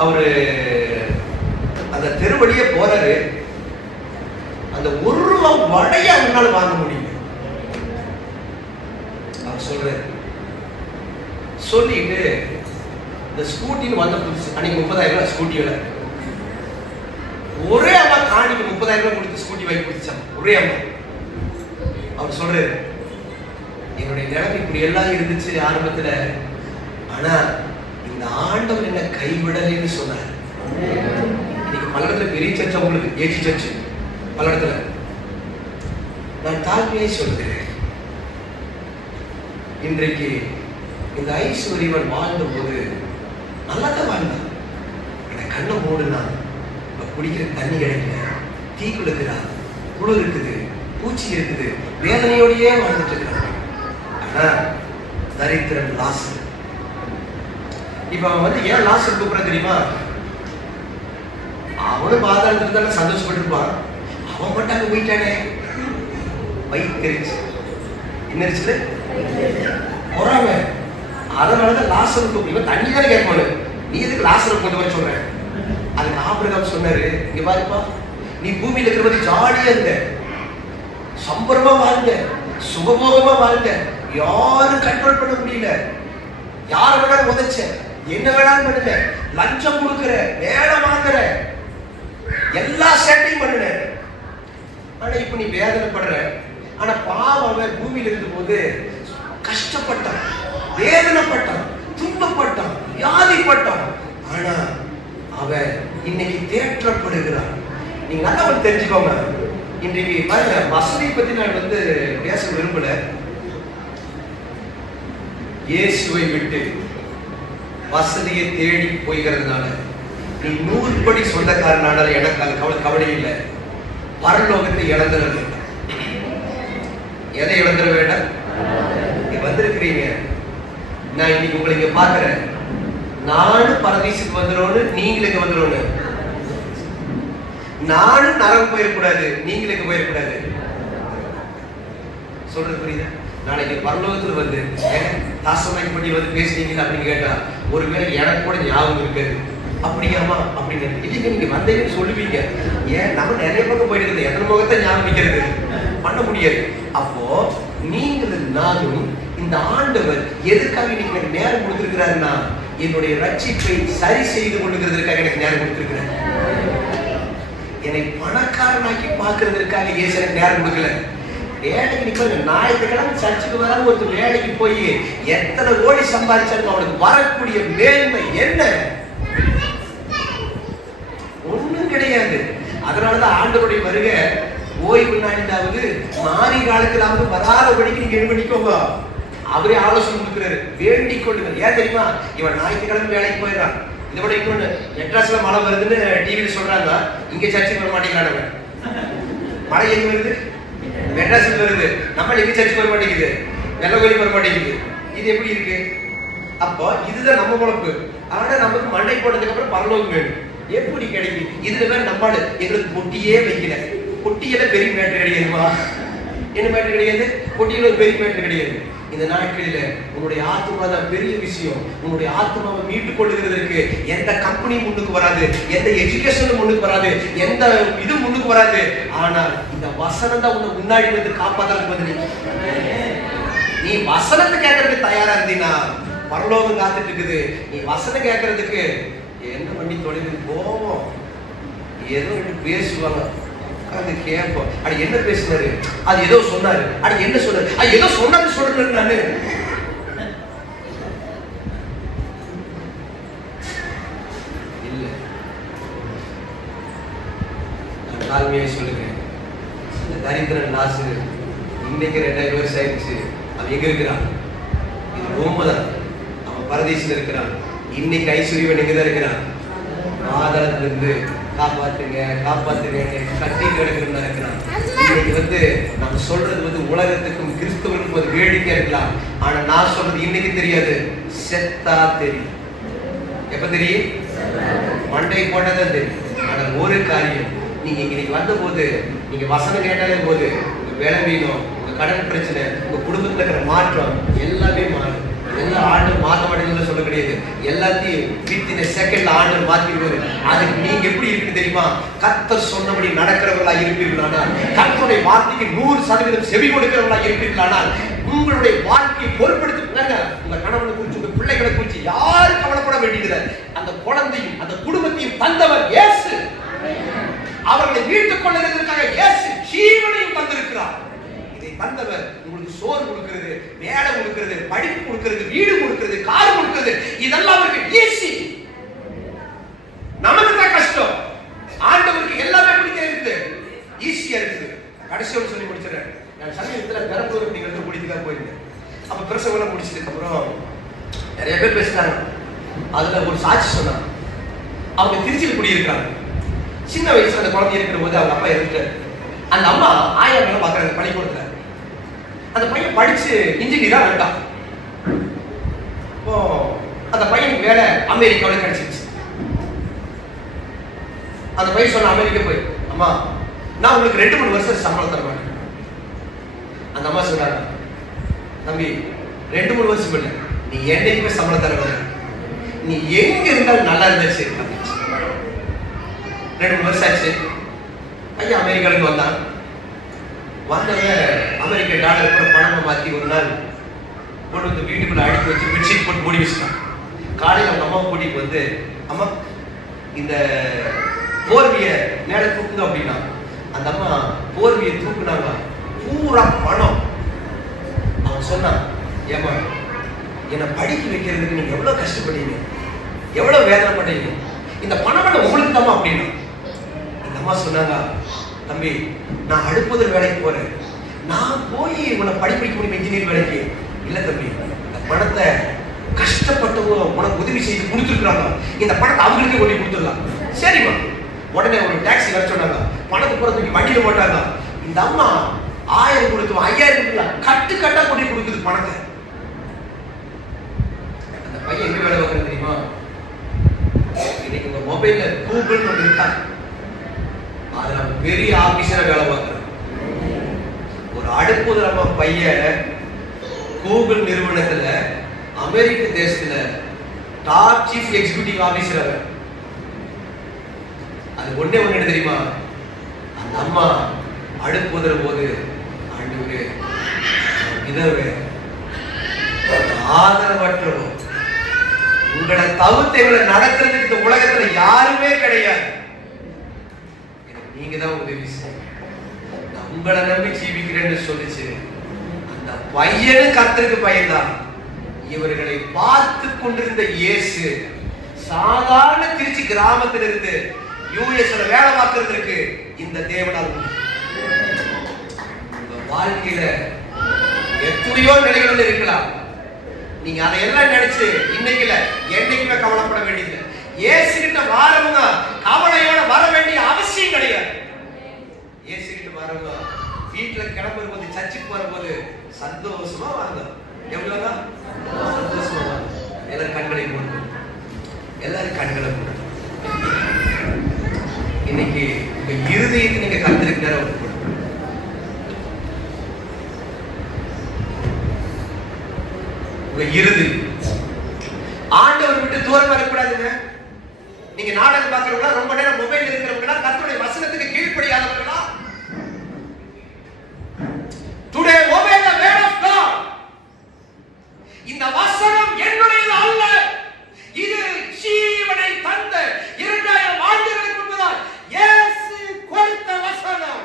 அவரு அந்த தெருவழியே போறாரு. அந்த ₹1 வடையை அவனால வாங்க முடியும். அவர் சொல்றாரு, சொல்லிட்டு இந்த ஸ்கூட்டின்னு வந்த புதுசு அன்னைக்கு 30,000 ஸ்கூட்டி விலை. ஒரே அம்மா காணிக்கு 30,000 கொடுத்து ஸ்கூட்டி வாங்கி கொடுத்துச்சான் ஒரே அம்மா. அவர் சொல்றாரு, என்னுடைய நிலைமை இப்படி எல்லாம் இருந்துச்சு ஆரம்பத்துல, ஆனா இந்த ஆண்டவர் என்ன கைவிடலைன்னு சொன்னார். இன்னைக்கு பல இடத்துல பெரிய சர்ச்சை, உங்களுக்கு ஏசி சர்ச்சு பல இடத்துல. நான் தாழ்மையை சொல்கிறேன், இன்றைக்கு இந்த ஐஸ்வர்யவன் வாழ்ந்த போது நல்லாதான் வாழ்ந்தான். கண்ணை மூடுனா குடிக்கிற தண்ணி கிடைக்கல, தீ கொடுக்குறா, குளிர் இருக்குது, பூச்சி இருக்குது, வேதனையோடையே வாழ்ந்துட்டு இருக்கிறான். ஆனா தரித்திரன் லாசர். இப்ப அவன் வந்து ஏன் லாசர் கூப்பிட தெரியுமா? அவனும் பாதாளத்துல இருந்தாலும் சந்தோஷப்பட்டு இருப்பான். அவன் மட்டும் அங்க போயிட்டானே, வயிற்றுச்சு. என்ன பொறாம. அதனாலதான் லாசர் கூப்பிடுவேன். தண்ணி தானே கேட்பானு, நீ எதுக்கு லாசரை கொண்டு வர சொல்ற? அதுக்கு ஆபிரகாம் சொன்னாரு, இங்க பாருப்பா, நீ பூமியில இருக்கிற மாதிரி ஜாலியா இருந்த, சம்பரமா வாழ்ந்த, சுகபோகமா வாழ்ந்த, யாரும் கண்ட்ரோல் பண்ண முடியல, யார வேணாலும் உதச்ச, என்ன வேணாலும் பண்ணுன, லஞ்சம் கொடுக்கிற, வேலை வாங்குற, எல்லா சேட்டையும் பண்ணுன. ஆனா இப்ப நீ வேதனைப்படுற. ஆனா பாவம் அவன் பூமியில இருந்த போது கஷ்டப்பட்டான், வேதனைப்பட்டான், துன்பப்பட்டான், வியாதிப்பட்டான். ஆனா அவன் இன்னைக்கு தேற்றப்படுகிறான். நீங்க நல்லா தெரிஞ்சுக்கோங்க. இன்றைக்கு பாருங்க, வசதியை பத்தி நான் வந்து பேச விரும்பல. இயேசுவை விட்டு வசதியை தேடி போய்கிறதுனால நீ 100 படி சொந்தக்காரனால எனக்கு அது கவலை இல்லை. பரலோகத்தை இழந்துட வேண்டாம். எதை இழந்துட வேண்டாம்? நீ வந்திருக்கிறீங்க, நான் இன்னைக்கு உங்களை இங்க பாக்குறேன். நானும் பரதீசுக்கு வந்துடும்னு நீங்களுக்கு வந்துடும்னு. நானும் நரகம் போயிடக்கூடாது, நீங்களுக்கு போயிடக்கூடாது. சொல்றது புரியுதா? நாளைக்கு பரலோகத்துல வந்து தாசமாய் பண்ணி வந்து பேசுறீங்க அப்படின்னு கேட்டா ஒருவேளை எனக்கு கூட ஞாபகம் இருக்காது. அப்படியாமா அப்படின்னு இல்லைங்க, நீங்க வந்தீங்கன்னு சொல்லுவீங்க. ஏன் நம்ம நிறைய பக்கம் போயிட்டு இருக்குது, எத்தனை முகத்தை ஞாபகம் வைக்கிறது பண்ண முடியாது. அப்போ நீங்களும் நானும் இந்த ஆண்டவர் எதுக்காக நீங்க நேரம் கொடுத்திருக்கிறாருன்னா, என்னுடைய ரட்சிப்பை சரி செய்து கொள்ளுகிறதுக்காக எனக்கு நேரம் கொடுத்திருக்கிறார். என்னை பணக்காரனாக்கி பார்க்கறதுக்காக இயேசு எனக்கு நேரம் கொடுக்கல. வேலைக்கு நிற்க ஞாயிற்றுக்கிழமை சர்ச்சுக்கு வராம ஒரு வேலைக்கு போய் எத்தனை கோடி சம்பாதிச்சாலும் அவனுக்கு வரக்கூடிய மேன்மை என்ன? ஒண்ணும் கிடையாது. அதனாலதான் ஆண்டவருடைய வருகை ஓய்வு நாளிலாவது மாறி காலத்திலாவது வராதபடிக்கு நீங்க என்ன பண்ணிக்கோங்க. அவரே ஆலோசனை கொடுக்கிறாரு, வேண்டிக் கொள்ளுங்க. ஏன் தெரியுமா? இவன் ஞாயிற்றுக்கிழமை வேலைக்கு போயிடறான். இதை விட இன்னொன்னு, மெட்ராஸ்ல மழை வருதுன்னு டிவியில சொல்றாங்க, இங்க சர்ச்சுக்கு வர மாட்டேங்கிறாங்க. மழை எங்க வருது? மெட்ராஸ்ல வருது. நம்ம எங்க சர்ச்சுக்கு வர மாட்டேங்குது, வெள்ளவெளி வர மாட்டேங்குது. இது எப்படி இருக்கு? அப்போ இதுதான் நம்ம பொழப்பு. ஆனா நமக்கு மண்டை போட்டதுக்கு அப்புறம் பரலோகம் வேணும். எப்படி கிடைக்கும்? இதுல வேற நம்மாடு எங்களுக்கு பொட்டியே வைக்கல. பொட்டியில பெரிய மேட்டர் கிடையாதுமா? என்ன மேட்டர் கிடையாது? பொட்டியில ஒரு பெரிய மேட்டர் கிடையாது. இந்த நாட்களில உன்னுடைய ஆத்மா தான் பெரிய விஷயம். உன்னுடைய ஆத்மாவை மீட்டுக் கொள்ளுகிறதுக்கு எந்த கம்பெனி முன்னுக்கு வராது, எந்த எஜுகேஷன் முன்னுக்கு வராது, எந்த இது முன்னுக்கு வராது. ஆனால் இந்த வசனம் தான் உன்னை முன்னாடி வந்து காப்பாற்றுறதுக்கு பதில். நீ வசனத்தை கேட்கறதுக்கு தயாரா இருந்தீங்கன்னா பரலோகம் காத்துட்டு இருக்குது. நீ வசனம் கேட்கறதுக்கு என்ன பண்ணி தொலைவு போவோம், ஏதோ பேசுவாங்க, அது கேட்போம். அது என்ன பேசினாரு, அது ஏதோ சொன்னாரு, அது என்ன சொன்னாரு, அது ஏதோ சொன்னது சொல்றேன் நானு. தரித்திரன் லாசரு இன்னைக்கு 2000 வருஷம் ஆயிடுச்சு. அவன் எங்க இருக்கிறான்? இது ரோமதான். அவன் பரதேசில இருக்கிறான். இன்னைக்கு ஐஸ்வர்யவன் எங்கதான் இருக்கிறான்? ஆதாரத்திலிருந்து காப்பாத்துங்க காப்பாத்துங்க கட்டி கிடக்குன்னு இருக்கிறான். இன்னைக்கு நம்ம சொல்றது உலகத்துக்கும் கிறிஸ்தவருக்கும் அது வேடிக்கையா இருக்கலாம். ஆனா நான் சொல்றது இன்னைக்கு தெரியாது, செத்தா தெரியும். எப்ப தெரியும்? மண்டை போட்டதான் தெரியும். ஆனா ஒரு காரியம், நீங்க இன்னைக்கு வந்த போது நீங்க வசனம் கேட்டாலே போது உங்க வேலை வேணும், உங்க கடன் பிரச்சனை, உங்க குடும்பத்துல இருக்கிற மாற்றம் எல்லாமே மாறும். எல்லா ஆண்டு மாற்ற மாட்டேங்குதுன்னு சொல்ல கிடையாது. எல்லாத்தையும் வித்தின் செகண்ட்ல ஆண்டு மாத்திடுவாரு. அதுக்கு நீங்க எப்படி இருக்குன்னு தெரியுமா? கர்த்தர் சொன்னபடி நடக்கிறவர்களா இருப்பீர்களானால், கர்த்தருடைய வார்த்தைக்கு 100% செவி கொடுக்கிறவர்களா இருப்பீர்களானால், உங்களுடைய வாழ்க்கையை பொறுப்படுத்தினாங்க. உங்க கணவனை குறிச்சு, உங்க பிள்ளைகளை குறிச்சு யாரும் கவலைப்பட வேண்டியதில்லை. அந்த குழந்தையும் அந்த குடும்பத்தையும் தந்தவர் இயேசு. அவர்களை மீட்டுக் கொள்ளுகிறதுக்காக இயேசு ஜீவனையும் தந்திருக்கிறார். இதை தந்தவர் உங்களுக்கு சோறு கொடுக்கிறது, வேலை கொடுக்கிறது, படிப்பு கொடுக்கிறது, வீடு கொடுக்கிறது, கார் கொடுக்கிறது, இதெல்லாம் அவருக்கு ஈஸி. நமக்கு தான் கஷ்டம். ஆண்டவருக்கு எல்லாமே பிடிக்கிறது ஈஸியா இருக்குது. கடைசியோட சொல்லி முடிச்சிடறேன். நான் சமீபத்துல பெரம்பலூர் அப்படிங்கிறது குடித்துக்காக போயிருந்தேன். அப்ப பிரசவம் முடிச்சதுக்கு அப்புறம் நிறைய பேர் பேசினாங்க. அதுல ஒரு சாட்சி சொன்னாங்க. அவங்க திருச்சியில் குடியிருக்கிறாங்க. சின்ன வயசுல அந்த குழந்தை இருக்கிற போது அவங்க அப்பா இருக்காரு. அந்த அம்மா ஆயிரம் பாக்குறாங்க பள்ளிக்கூடத்துல. அந்த பையன் படிச்சு இன்ஜினியரா வந்துட்டான். அந்த பையனுக்கு வேலை அமெரிக்காவில் கிடைச்சிருச்சு. அந்த பையன் சொன்ன அமெரிக்கா போய், அம்மா நான் உங்களுக்கு 2-3 வருஷம் சம்பளம் தர மாட்டேன். அந்த அம்மா சொன்னாங்க, தம்பி 2-3 வருஷம் இல்லை, நீ என்னைக்குமே சம்பளம் தர வேண்டாம், நீ எங்க இருந்தாலும் நல்லா இருந்துச்சு. 2-3 வருஷம் ஆச்சு. ஐயா அமெரிக்காவுக்கு வந்தான். வந்தவன் அமெரிக்க டாலர் கூட பணமா மாத்தி ஒரு நாள் கொண்டு வந்து வீட்டுக்குள்ள அடிக்க வச்சு பெட்ஷீட் போட்டு மூடி வச்சுட்டான். காலையில் அவங்க அம்மாவை கூட்டிட்டு வந்து, அம்மா இந்த போர்வியை மேலே தூக்குங்க அப்படின்னா, அந்த அம்மா போர்வியை தூக்குனாங்க. பூரா பணம். அவன் சொன்னான், ஏமா என்னை படிக்க வைக்கிறதுக்கு நீங்க எவ்வளவு கஷ்டப்படுறீங்க, எவ்வளவு வேதனை பண்றீங்க, இந்த பணம் உங்களுக்கு தாமா அப்படின்னா. இந்த அம்மா சொன்னாங்க, தம்பி நான் அடுப்பதில் வேலைக்கு போறேன், நான் போய் உன்னை படிக்க முடியும் இன்ஜினியர் வேலைக்கு இல்ல தம்பி, இந்த பணத்தை கஷ்டப்பட்டவங்க உனக்கு உதவி செய்து கொடுத்துருக்காங்க, இந்த பணத்தை அவங்களுக்கே கொண்டு கொடுத்துடலாம். சரிம்மா. உடனே ஒரு டாக்ஸி வர சொன்னாங்க. பணத்தை போற தூக்கி வண்டியில போட்டாங்க. இந்த அம்மா 1000 கொடுத்து 5000 கட்டு கட்டா கொண்டு கொடுக்குது பணத்தை. அந்த பையன் எங்க வேலை பார்க்கறது தெரியுமா? இன்னைக்கு உங்க மொபைல்ல கூகுள் ஒன்று இருக்கா, அதுல பெரிய ஆபீசரா வேலை பார்க்கறான். ஒரு அடுப்புதரமா பையன் கூகுள் நிறுவனத்துல அமெரிக்க தேசத்துல டாப் சீஃப் எக்ஸிகியூட்டிவ் ஆபீசர். அது ஒண்ணே ஒண்ணு என்ன தெரியுமா? அந்த அம்மா அடுப்புதற போது, ஆண்டவரே விதவை ஆதரவற்றவோ உங்களை தவிர்த்து எங்களை நடத்துறதுக்கு இந்த உலகத்துல யாருமே கிடையாது, நீங்க தான் உதவி செய்ய, நான் உங்களை நம்பி ஜீவிக்கிறேன்னு சொல்லிச்சு. அந்த பையனு கர்த்தருக்கு பயந்தான். இவர்களை பார்த்து கொண்டிருந்த இயேசு சாதாரண திருச்சி கிராமத்தில் இருந்து யுஎஸ்ல வேலை பார்க்கறதுக்கு இந்த தேவனால் உங்க வாழ்க்கையில எத்தனையோ நிலைகள் இருக்கலாம். நீங்க அதையெல்லாம் நினைச்சு இன்னைக்கு இல்ல என்னைக்குமே கவலைப்பட வேண்டியது. இயேசு கிட்ட வாரவங்க கவலையோட வர வேண்டிய அவசியம் கிடையாது. இயேசு கிட்ட வாரவங்க வீட்டுல கிளம்புற போது, சர்ச்சுக்கு போற போது சந்தோஷமா வாங்க. எவ்வளவுதான் சந்தோஷமா வாங்க. எல்லாரும் கண்களை போடுங்க, எல்லாரும் கண்களை போடுங்க. இன்னைக்கு உங்க இருதயத்தை நீங்க கத்திருக்கிற உங்க இறுதி ஆண்டவர் விட்டு தூரம் வரக்கூடாதுங்க. நீங்க நாடகம் பார்க்கிறவங்களா, ரொம்ப நேரம் மொபைல் இருக்கிறவங்களா, கர்த்தருடைய வசனத்துக்கு கீழ்ப்படியாதவங்களா? Today obey the word of God. இந்த வசனம் என்னுடையது அல்ல, இது ஜீவனை தந்த 2000 ஆண்டுகளுக்கு முன்பதால் இயேசு கொடுத்த வசனம்.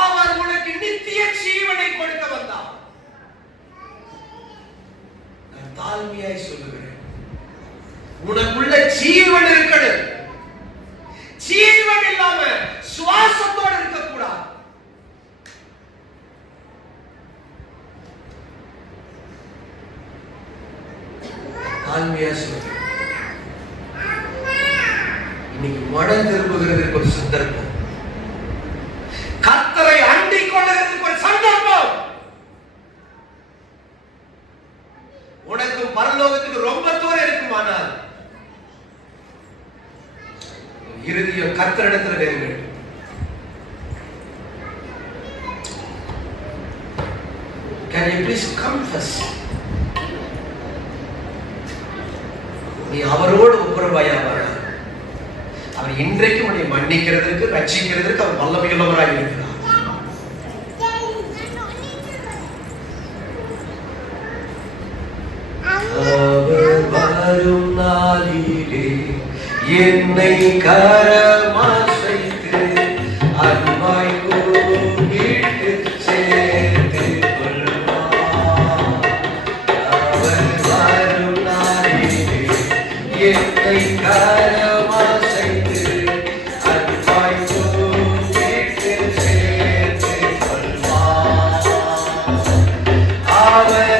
அவர் உனக்கு நித்திய ஜீவனை கொடுக்க வந்தார். நான் தாழ்மையாய் சொல்லுகிறேன், உனக்குள்ள ஜீவன் இருக்கணும். ஜீவன் இல்லாம சுவாசத்தோடு தாழ்மையா சொல்றேன். இன்னைக்கு மனம் திரும்புகிறதுக்கு ஒரு சந்தர்ப்பம், கர்த்தரை அண்டிக் கொள்ளுகிறதுக்கு ஒரு சந்தர்ப்பம். உனக்கு பரலோகத்துக்கு ரொம்ப தூரம் இருக்குமானால் இறுதியும் கர்த்தரிடத்தில் நெருங்க. Can you please confess? நீ அவரோடு ஒப்புரவாயாவாரா? அவர் இன்றைக்கு உன்னை மன்னிக்கிறதற்கு ரட்சிக்கிறதற்கு அவர் வல்லமையுள்ளவராக இருக்கிறார். அவர் வரும் நாளிலே என்னை கரமாசைத்து அன்பாய் கூப்பிட்டு சேர்த்து கொள்வார். அவர் வரும் நாளிலே என்னை கரமாசைத்து அன்பாய் கூப்பிட்டு சேர்த்து கொள்வார். அவர்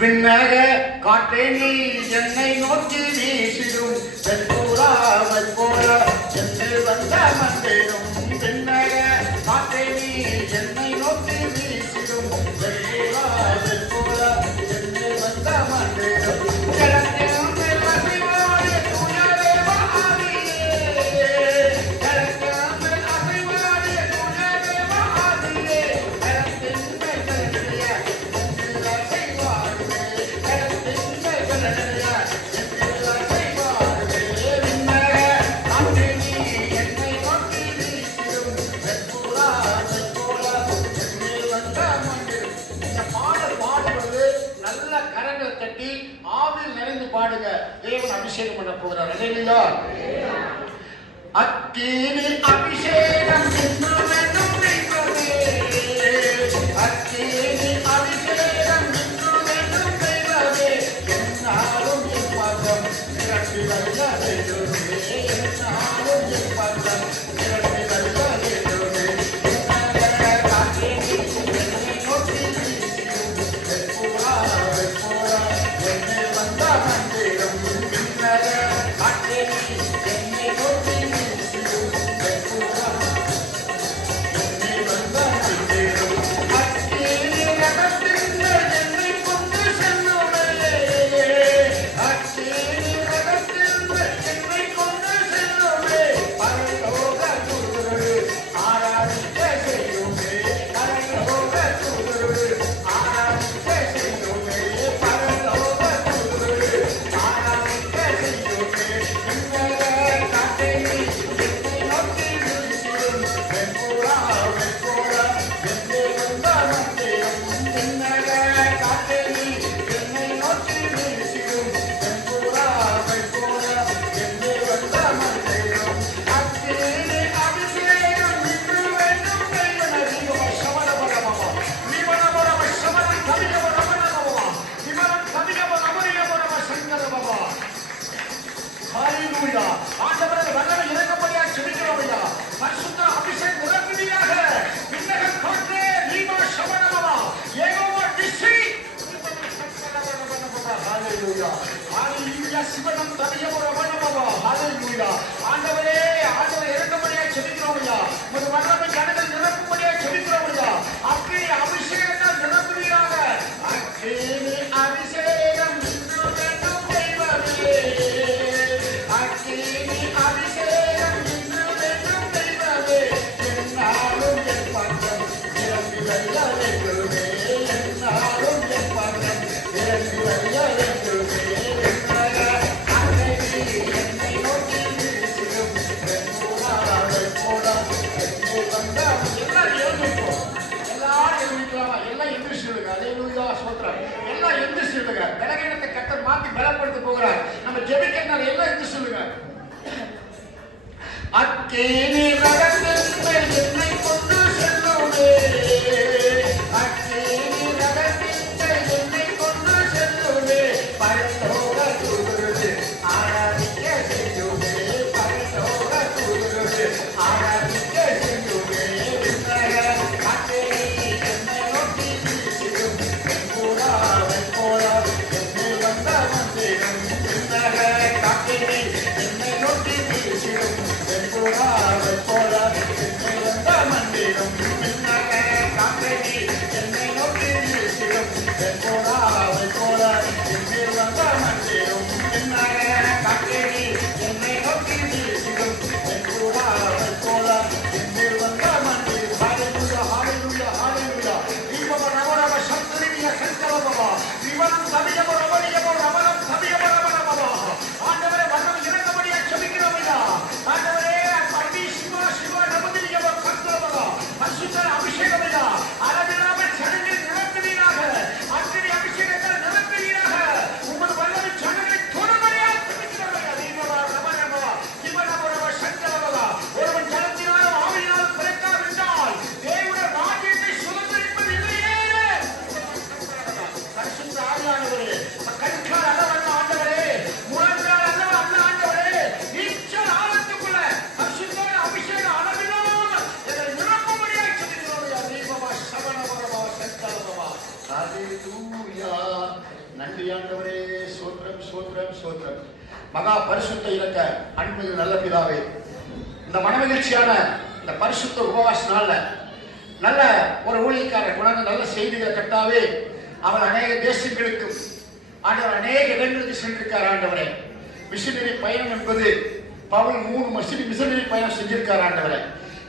விண்ணக காற்றே நீ என்னை நோக்கி வீசிடும் வெண்புறாவை போல என்று வந்த மந்திரும். விண்ணக காற்றே நீ என்னை நோக்கி வீசிடும் வெண்புறாவை போல என்று வந்த மந்திரும். பாடுங்க, தேவன் அபிஷேகம் பண்ண போகிறார். அல்லேலூயா. அக்கினி அபிஷேகம் இன்னும் தெய்வமே, அக்கினி அபிஷேகம் இன்னும் தெய்வமே, என்னாலும் பாதம் நிரப்பி வல்ல தெய்வமே, என்னாலும் பாதம் நிரப்பி வல்ல தெய்வமே. அபிஷேகம் ஸ்தோத்திரம். எல்லாம் எந்திரிச்சு சொல்லுங்க. பலகீனத்தை கர்த்தர் மாத்தி பலப்படுத்த போகிறார். நம்ம ஜெபிக்கிறனால எல்லாம் எந்திரிச்சு சொல்லுங்க. அக்கேனி ரகத்தில் என்னை கொண்டு செல்லுமே, அக்கேனி ரகத்தில் என்னை கொண்டு செல்லுமே, பரலோக தூதரே ஆராதிக்க செய்யுமே, பரலோக தூதரே ஆராதிக்க செய்யுமே. அக்கேனி என்னை நோக்கி வீசிடும் வெண்புறாவை போல என்னை வந்த மந்திரம். அக்கேனி என்னை நோக்கி வீசிடும் வெண்புறாவை போல என்னை வந்த மந்திரம். அக்கேனி என்னை நோக்கி வீசிடும் வெண்புறாவை போல என்னை வந்த மந்திரம். அக்கேனி என்னை நோக்கி வீசிடும் வெண்புறாவை போல என்னை வந்த மந்திரம். ஹalleluya hallelujah hallelujah. தீபம ரமரம சத்துரிய சங்கரமவா திவனம் சபியம ரமணியம ரமணம் சபியம ரமணமவா. ஆண்டவரே வரம் இறங்கும்படியா ஜெபிக்கிறோம் ஐயா. ஆண்டவரே பரமி சிவா சிவா நமதியம சங்கரமவா பரிசுத்த அபிஷேகம் ஐயா. அளவில்லாமல் ஜனங்கள் நிரப்புவீராக, அக்கினி அபிஷேகத்தால் நிரப்புவீராக. உமது வல்லமை ஜனங்களை தொடும்படியா ஜெபிக்கிறோம் ஐயா. தீபம ரமரமவா திவனம சங்கரமவா. ஒருவன் ஜலத்தினாலும் ஆவியினாலும் பிறக்காவிட்டால் தேவனுடைய ராஜ்யத்தை சுதந்திரிப்பது இல்லையே. பரிசுத்த ஆவியானவரே, கண்கால் அல்லவல்ல ஆண்டவரே, முழங்கால் அல்லவல்ல ஆண்டவரே, நீச்சல் ஆழத்துக்குள்ள பரிசுத்த அபிஷேக அளவில்லாமல் எங்களை நிரப்பும்படியாய் ஜெபிக்கிறோம் ஐயா. தீபமா சவணபரமா சங்கரபமா. ஹalleluya. நன்றி ஆண்டவரே. ஸ்தோத்திரம் ஸ்தோத்திரம் ஸ்தோத்திரம். மகா பரிசுத்த இலக்க அன்பில் நல்ல பிதாவே, இந்த மனமகிழ்ச்சியான இந்த பரிசுத்த உபவாச நாள்ல நல்ல ஒரு ஊழியக்காரர் குணங்க நல்ல செய்திகளை கட்டாவே அவர் அநேக தேசங்களுக்கும் ஆண்டவர் அநேக இடங்களுக்கு சென்றிருக்கார். ஆண்டவரே, மிஷனரி பயணம் என்பது பவுல் 3 மிஷனரி பயணம் செஞ்சிருக்கார். ஆண்டவரே,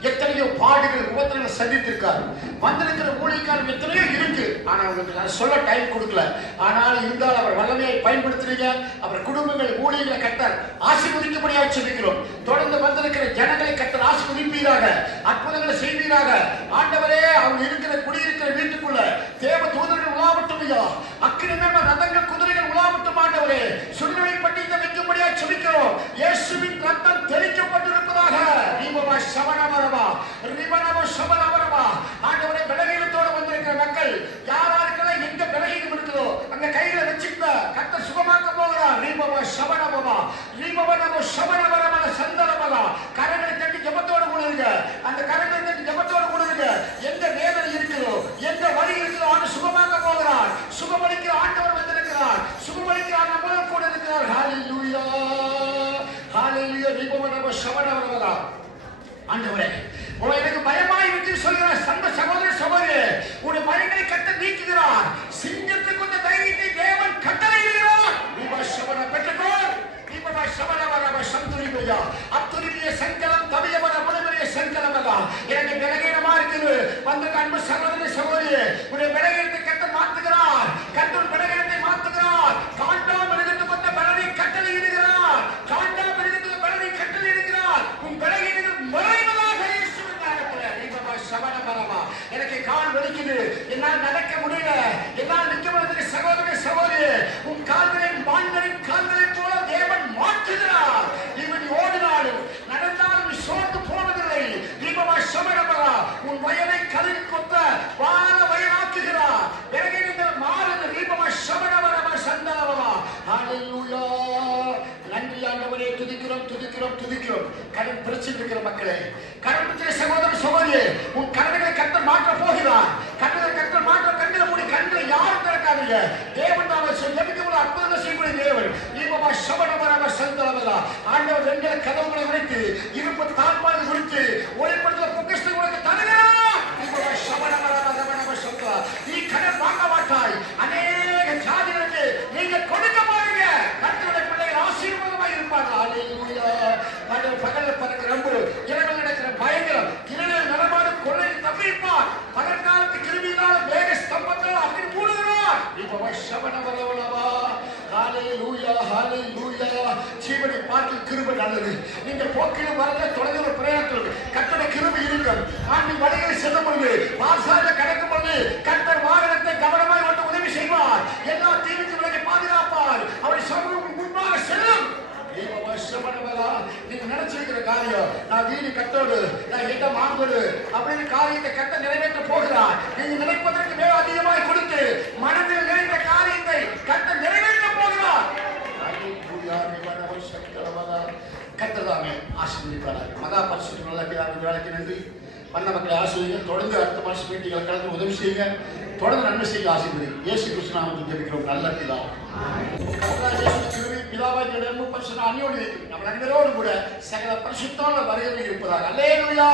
எத்தனையோ பாடுகள் உபத்திரங்கள் சந்தித்திருக்கார். வந்திருக்கிற ஊழியக்காரர் எத்தனையோ இருக்கு. ஆனா உங்களுக்கு நான் சொல்ல டைம் கொடுக்கல. ஆனால் இருந்தால் அவர் வல்லமையை பயன்படுத்துறீங்க. அவர் குடும்பங்கள் ஊழியர்களை கர்த்தர் ஆசீர்வதிக்கும்படியாக ஜெபிக்கிறோம். தொடர்ந்து வந்திருக்கிற ஜனங்களை கர்த்தர் ஆசீர்வதிப்பீராக, அற்புதங்களை செய்வீராக. ஆண்டவரே, அவங்க இருக்கிற குடியிருக்கிற வீட்டுக்குள்ள தேவ தூதர்கள் உலாவட்டும் ஐயா. அக்கினி மேல் ரதங்கள் குதிரைகள் உலாவட்டும் ஆண்டவரே. சுடுநீரை பட்டியத்தை வைக்கும்படியாக ஜெபிக்கிறோம். இயேசுவின் ரத்தம் தெளிக்கப்பட்டிருப்பதாக. தீபமா சவணமரமா ரிபனம சவணமரமா. ஆண்டவரே, பலகீனத்தோடு வந்திருக்கிற மக்கள் யாராருக்கெல்லாம் எங்க பலகீனம் இருக்குதோ அங்க கையில வச்சுக்க கர்த்தர் சுகமாக்க போகிறார். தீபமா சவணமரமா ரிபனம சவணமரமா சந்தரமரா. கரங்களை தட்டி ஜெபத்தோடு கூடுங்க. அந்த கரங்களை தட்டி ஜெபத்தோடு கூடுங்க. எங்க வேதனை இருக்குதோ எங்க வலி இருக்குதோ அவன் சுகமாக்க போகிறார். சுகமளிக்கிற ஆண்டவர் வந்திருக்கிறார். சுகமளிக்கிற நம்மளோடு கூட இருக்கிறார். ஹalleluya ஹalleluya. தீபமா சவணமரமா. ஆண்டவரே, எனக்கு பயமாய் விட்டு சொல்கிற சந்த சகோதர சகோதரி, உடைய பயங்களை கர்த்தர் நீக்குகிறார். சிங்கத்துக்கு கொண்ட தைரியத்தை தேவன் கட்டளையிடுகிறார். தீபசவன பெற்றுக்கொள். தீபசவனவரவ சந்துரிமையா அத்துரிமைய சங்கலம் தவியவர முழுமைய சங்கலமதா. எனக்கு பலகீனமா இருக்குது. வந்த அன்பு சகோதர சகோதரி, உடைய பலகீனத்தை கர்த்தர் மாற்றுகிறார். கர்த்தர் பலகீனத்தை மாற்றுகிறார். காண்டா மிருகத்துக்கு கொண்ட பலனை கட்டளையிடுகிறார். காண்டா மிருகத்துக்கு பலனை கட்டளையிடுகிறார். உன் பலகீனங்கள் மறைவதாக இயேசுவின் நாமத்திலே. தீபசவனவரவா. எனக்கு கால் வலிக்குது, என்னால் நடக்க முடியல, என்னால் நிற்க முடியல. சகோதர சகோதரி, உன் கால்களின் மான்களின் கால்களை போல தேவன் மாற்றுகிறார். இவன் ஓடினாலும் நடந்தாலும் சோர்ந்து போவதில்லை. தீபமா சமணமரா. உன் வயலை கலில் கொத்த வார வயலாக்குகிறார். விலகினங்கள் மாறுது. தீபமா சமணமரமா சந்தனவரா. ஹalleluya. நன்றி ஆண்டவரே. துதிக்கிறோம் துதிக்கிறோம் துதிக்கிறோம். கடன் பிரச்சனை இருக்கிற மக்களே, கடன் பிரச்சனை சகோதர சகோதரி, உன் கடனை கர்த்தர் மாற்ற போகிறார். கடனை கர்த்தர் மாற்ற. கண்களை மூடி கண்களை யாரும் திறக்காதீங்க. தேவன் நாம ஜெபிக்கும்போது அற்புதங்களை செய்யக்கூடிய தேவன். தீபமா சவணமரமா சந்தனவரா. ஆண்டவர் ரெண்டு கதவுகளை உடைத்து இருப்பு தாழ்பாடு குறித்து ஒளிப்படுத்த பொக்கிஷத்தை உனக்கு தருகிறார். தீபமா சவணமரமா ரமணமா சந்தா. நீ கடன் வாங்க மாட்டாய். அநேக ஜாதிகளுக்கு நீங்க கொடுக்க போறீங்க. கர்த்தருடைய பிள்ளைகள் ஆசீர்வாதமாக இருப்பாங்க. ஹalleluya. பகல்ல பறக்கிற அம்பு, இரவில் நடக்கிற பயங்கரம், இரவில் நடமாடும் கொள்ளை தப்பிப்பார். பகற்காலத்து கிருமியினால் வேக ஸ்தம்பத்தால் அப்படி மூடுகிறார். தீபமா சவணமரவா. ஹalleluya ஹalleluya. ஜீவனை பார்த்து கிருபை நல்லது. நீங்க போக்கிலும் வரல தொடர்ந்து பிரயாணத்தில் கர்த்தருடைய கிருபை இருக்கும். ஆண்டி வழிகளை செல்லும் பொழுது வாசால கடக்கும் பொழுது கர்த்தர் வாகனத்தை கவனமாய் ஓட்ட உதவி செய்வார். எல்லா தீமைக்கு விலகி பாதுகாப்பார். அவருடைய சமூகம் முன்பாக செல்லும். நீங்க நினைச்சிருக்கிற காரியம், நான் வீடு கட்டோடு, நான் இடம் வாங்கோடு அப்படின்னு காரியத்தை கட்ட நிறைவேற்ற போகிறார். நீங்க நினைப்பதற்கு மேல அதிகமாய் கொடுத்து மனதில் நிறைந்த காரியத்தை கட்ட நிறைவேற்ற போகிறார். கத்ததாமே ஆசீர்வதிப்பார்கள். மகா பரிசுத்த நல்ல பிதாவின் வேலைக்கு நன்றி. வண்ண மக்களை ஆசீர்வதிங்க. தொடர்ந்து அடுத்த மாசம் மீட்டிங்களை கலந்து உதவி செய்யுங்க. தொடர்ந்து நன்மை செய்ய ஆசீர்வதி. இயேசு கிறிஸ்து நாமத்தில் ஜெபிக்கிறோம் நல்ல பிதா. பிதாவாய் இடமும் பரிசுத்த அந்யோன்யம் நம்ம அனைவரோடு கூட சகல பரிசுத்தான வரையறை இருப்பதாக. அல்லேலூயா.